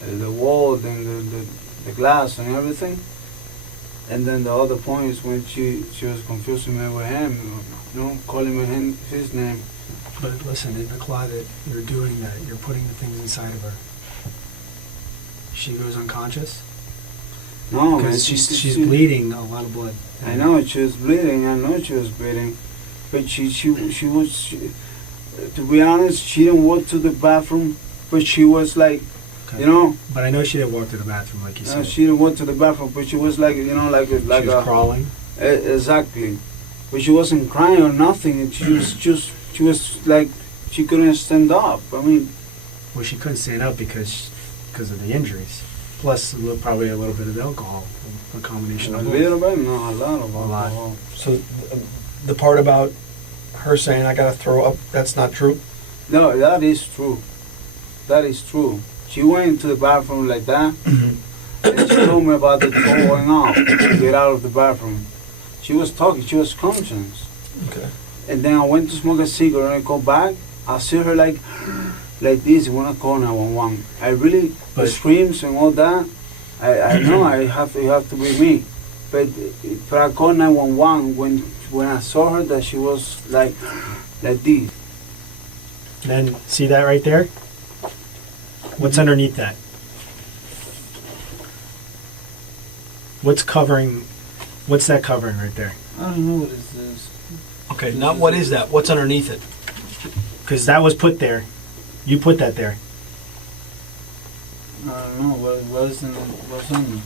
The wall and the glass and everything. And then the other point is when she was confusing me with him, you know, calling me his name. But listen, in the closet, you're doing that. You're putting the things inside of her. She goes unconscious No, man, because she's bleeding a lot of blood. I know she was bleeding. I know she was bleeding, but she was. To be honest, she didn't walk to the bathroom, but she was like, Okay. you know. But I know she didn't walk to the bathroom like you said. She didn't walk to the bathroom, but she was like, you know, like she was crawling. Exactly, but she wasn't crying or nothing. And she was like, she couldn't stand up. I mean, Well, she couldn't stand up because of the injuries. Plus, probably a little bit of alcohol, a combination a of both. little bit, no, a lot of A lot. alcohol. So the part about her saying I gotta throw up, that's not true? No, that is true. That is true. She went into the bathroom like that, and she told me about the going out, to get out of the bathroom. She was talking, she was conscious. Okay. And then I went to smoke a cigarette and I go back, I see her like this when I call 911. I really, the But- screams and all that, I know it have to be me. But I called 911 when I saw her that she was like this. Then, see that right there? What's underneath that? What's that covering right there? I don't know what is this. Okay, not what is that? What's underneath it? Because that was put there. You put that there. I don't know what's on it.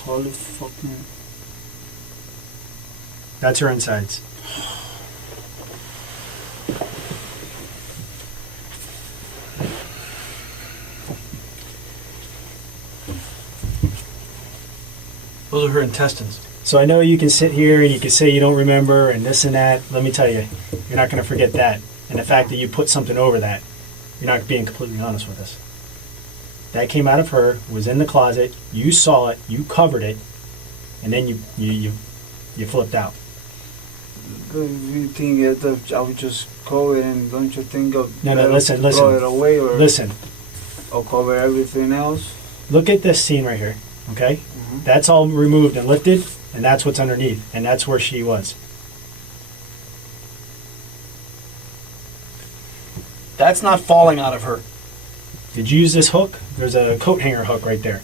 Holy fucking. That's her insides. Those are her intestines. So I know you can sit here and you can say you don't remember and this and that. Let me tell you, you're not going to forget that. And the fact that you put something over that, you're not being completely honest with us. That came out of her, was in the closet, you saw it, you covered it, and then you flipped out. You think that I would just cover it, and don't you think of No, better listen, to listen. throw it away Listen, or cover everything else? look at this scene right here, okay? That's all removed and lifted, and that's what's underneath, and that's where she was. That's not falling out of her. Did you use this hook? There's a coat hanger hook right there.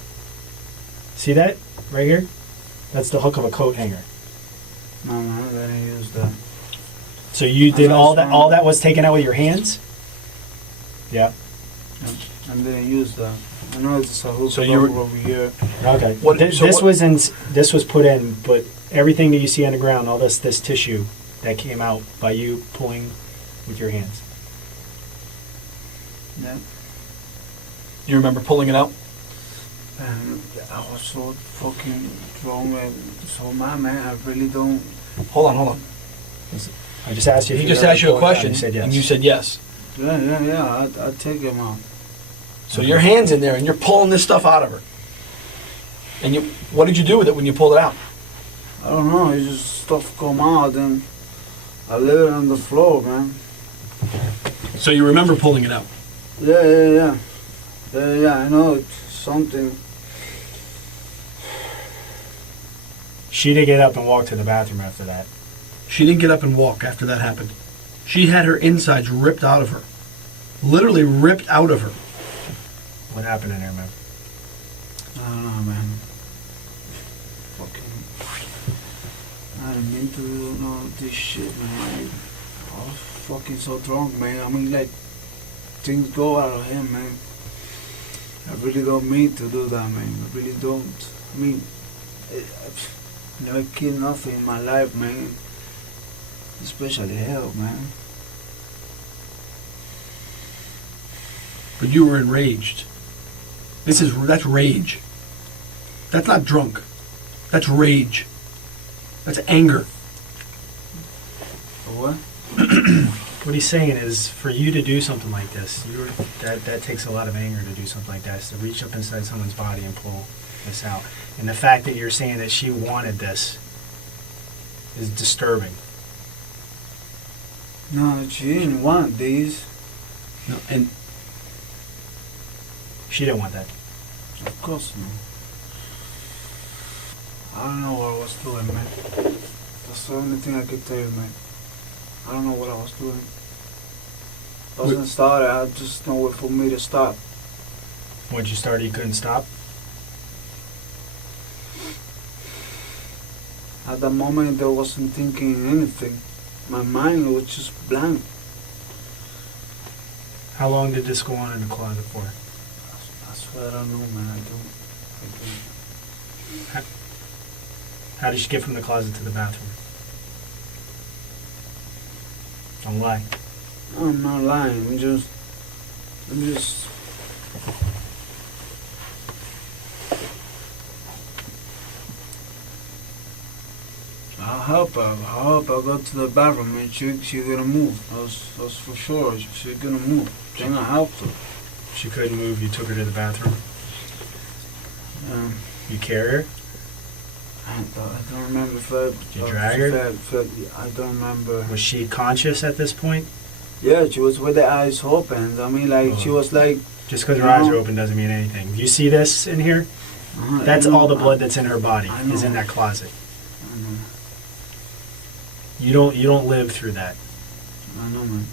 See that right here? That's the hook of a coat hanger. No, I didn't use that. So you did all that. That's All that was taken out with your hands. Yeah. I didn't use that. I know it's a hook So you were- over here. Okay. What- This, so this what- was in. This was put in, but everything that you see on the ground, all this tissue, that came out by you pulling with your hands. Yeah. You remember pulling it out? And I was so fucking wrong and so mad, man. I really don't. Hold on. I just asked you. if He you just were asked you a recording, question, and you said yes. and you said yes. Yeah. I take him out. So your hand's in there, and you're pulling this stuff out of her. And what did you do with it when you pulled it out? I don't know. It just stuff come out and I lay it on the floor, man. So you remember pulling it out? Yeah. I know it's something. She did get up and walk to the bathroom after that. She didn't get up and walk after that happened. She had her insides ripped out of her. Literally ripped out of her. What happened in there, man? I don't know, man. Fucking. I didn't mean to do all this shit, man. I was fucking so drunk, man. I mean, like, things go out of him, man. I really don't mean to do that, man. I really don't. I mean, I've never killed nothing in my life, man. Especially hell, man. But you were enraged. That's rage. That's not drunk. That's rage. That's anger. What? What he's saying is, for you to do something like this, that takes a lot of anger to do something like that, is to reach up inside someone's body and pull this out. And the fact that you're saying that she wanted this is disturbing. No, she didn't want these. No, and She didn't want that. Of course not. I don't know what I was doing, man. That's the only thing I could tell you, man. I don't know what I was doing. I wasn't started. I just know where for me to stop. Once you started, you couldn't stop? At that moment, I wasn't thinking anything. My mind was just blank. How long did this go on in the closet for? I swear I don't know, man. I don't. How did she get from the closet to the bathroom? Don't lie. I'm not lying. I'm just. I'll help her. I'll go to the bathroom and she gonna move. That's for sure. She's gonna move. Then I helped her. She couldn't move, you took her to the bathroom. You carry her? I don't remember if I... Did you drag her? I don't remember. Was she conscious at this point? Yeah, she was with the eyes open. I mean, like, she was like... Just because her eyes are open doesn't mean anything. You see this in here? That's all the blood that's in her body is in that closet. I know. You don't live through that. I know, man.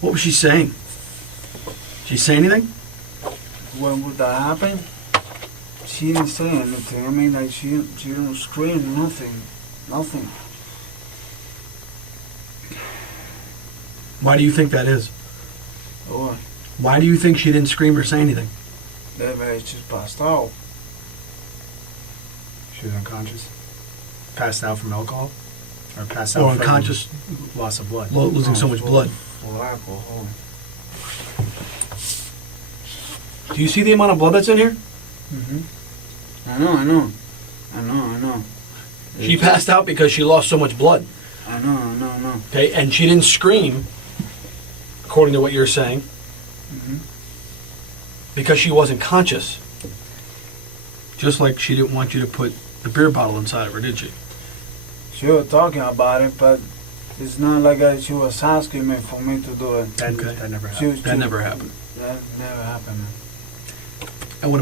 what was she saying? Did she say anything? When would that happen? She didn't say anything. I mean, like, she didn't scream, nothing. Nothing. Why do you think that is? What? Why do you think she didn't scream or say anything? Maybe she just passed out. She was unconscious? Passed out from alcohol? Or passed out Or from unconscious, loss of blood? losing so much blood. For alcohol. Do you see the amount of blood that's in here? Mm-hmm. I know. She passed out because she lost so much blood. I know. Okay, and she didn't scream, according to what you're saying, because she wasn't conscious. Just like she didn't want you to put the beer bottle inside of her, did she? She was talking about it, but it's not like she was asking me for me to do it. That never happened. That never happened. That never happened. And what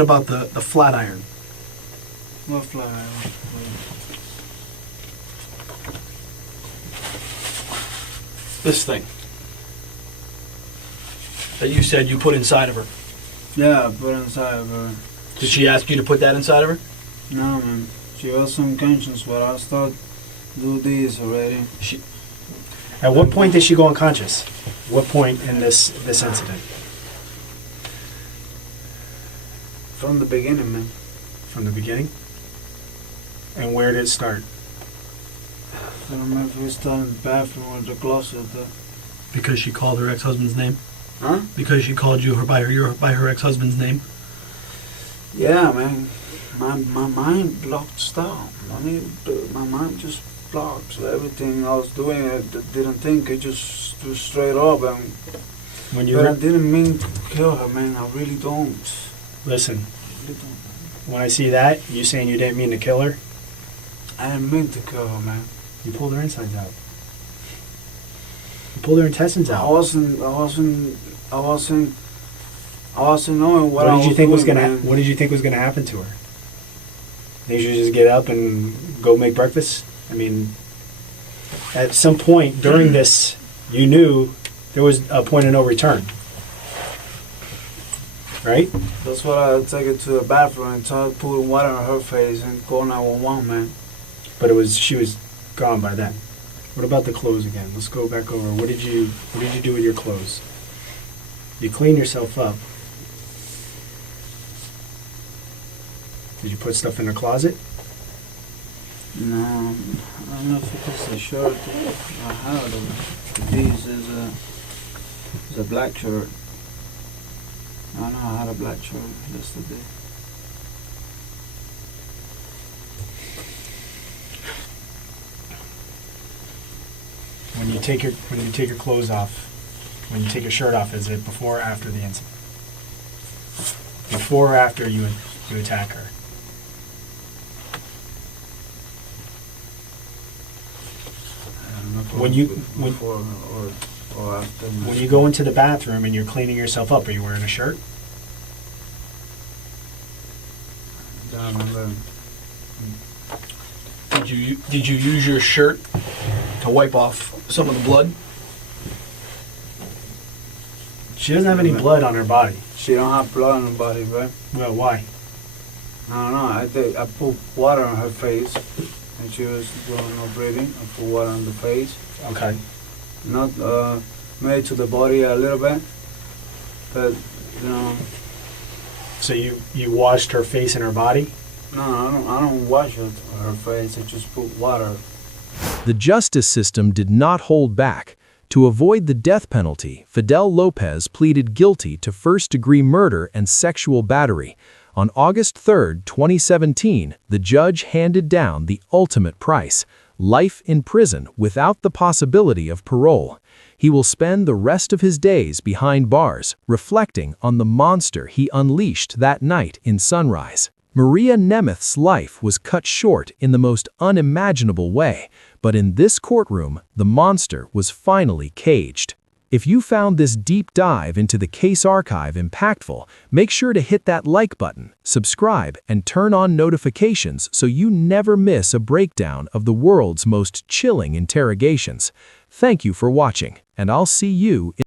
about the flat iron? What fly? This thing that you said you put inside of her. Yeah, I put it inside of her. Did she ask you to put that inside of her? No, man. She was unconscious, but I started do this already. At what point did she go unconscious? What point in this incident? From the beginning, man. From the beginning? And where did it start? I don't remember if we started in the bathroom or the closet. Because she called her ex-husband's name? Huh? Because she called you by her ex-husband's name? Yeah, man. My mind blocked down. I mean, my mind just blocked. So everything I was doing, I didn't think. It just straight up. And When you But I didn't mean to kill her, man. I really don't. listen, I really don't. when I see that, you saying you didn't mean to kill her, I didn't mean to kill her, man. you pulled her insides out. You pulled her intestines I out. wasn't knowing what I What did you think was doing, gonna? man. What did you think was gonna happen to her? They should just get up and go make breakfast. I mean, at some point during this, you knew there was a point of no return, right? That's what I take her to the bathroom and start putting water on her face and call 911, man. But she was gone by then. What about the clothes again? Let's go back over. What did you do with your clothes? You clean yourself up. Did you put stuff in the closet? No, I don't know if it's a shirt I have them. This is a black shirt. I know I had a black shirt yesterday. When you take your clothes off, when you take your shirt off, is it before or after the incident? Before or after you attack her? I don't know if When it you- was when- before or after. When you go into the bathroom and you're cleaning yourself up, are you wearing a shirt? I don't remember. Did you use your shirt to wipe off some of the blood? She doesn't have any blood on her body. She don't have blood on her body, right? Well, why? I don't know. I put water on her face, and she was doing no breathing. I put water on the face, Okay. not made to the body a little bit, but you know, So you washed her face and her body? no, I don't wash her face. I just put water. The justice system did not hold back. To avoid the death penalty, Fidel Lopez pleaded guilty to first-degree murder and sexual battery. On August 3, 2017, the judge handed down the ultimate price: life in prison without the possibility of parole. He will spend the rest of his days behind bars, reflecting on the monster he unleashed that night in Sunrise. Maria Nemeth's life was cut short in the most unimaginable way, but in this courtroom, the monster was finally caged. If you found this deep dive into the case archive impactful, make sure to hit that like button, subscribe, and turn on notifications so you never miss a breakdown of the world's most chilling interrogations. Thank you for watching, and I'll see you in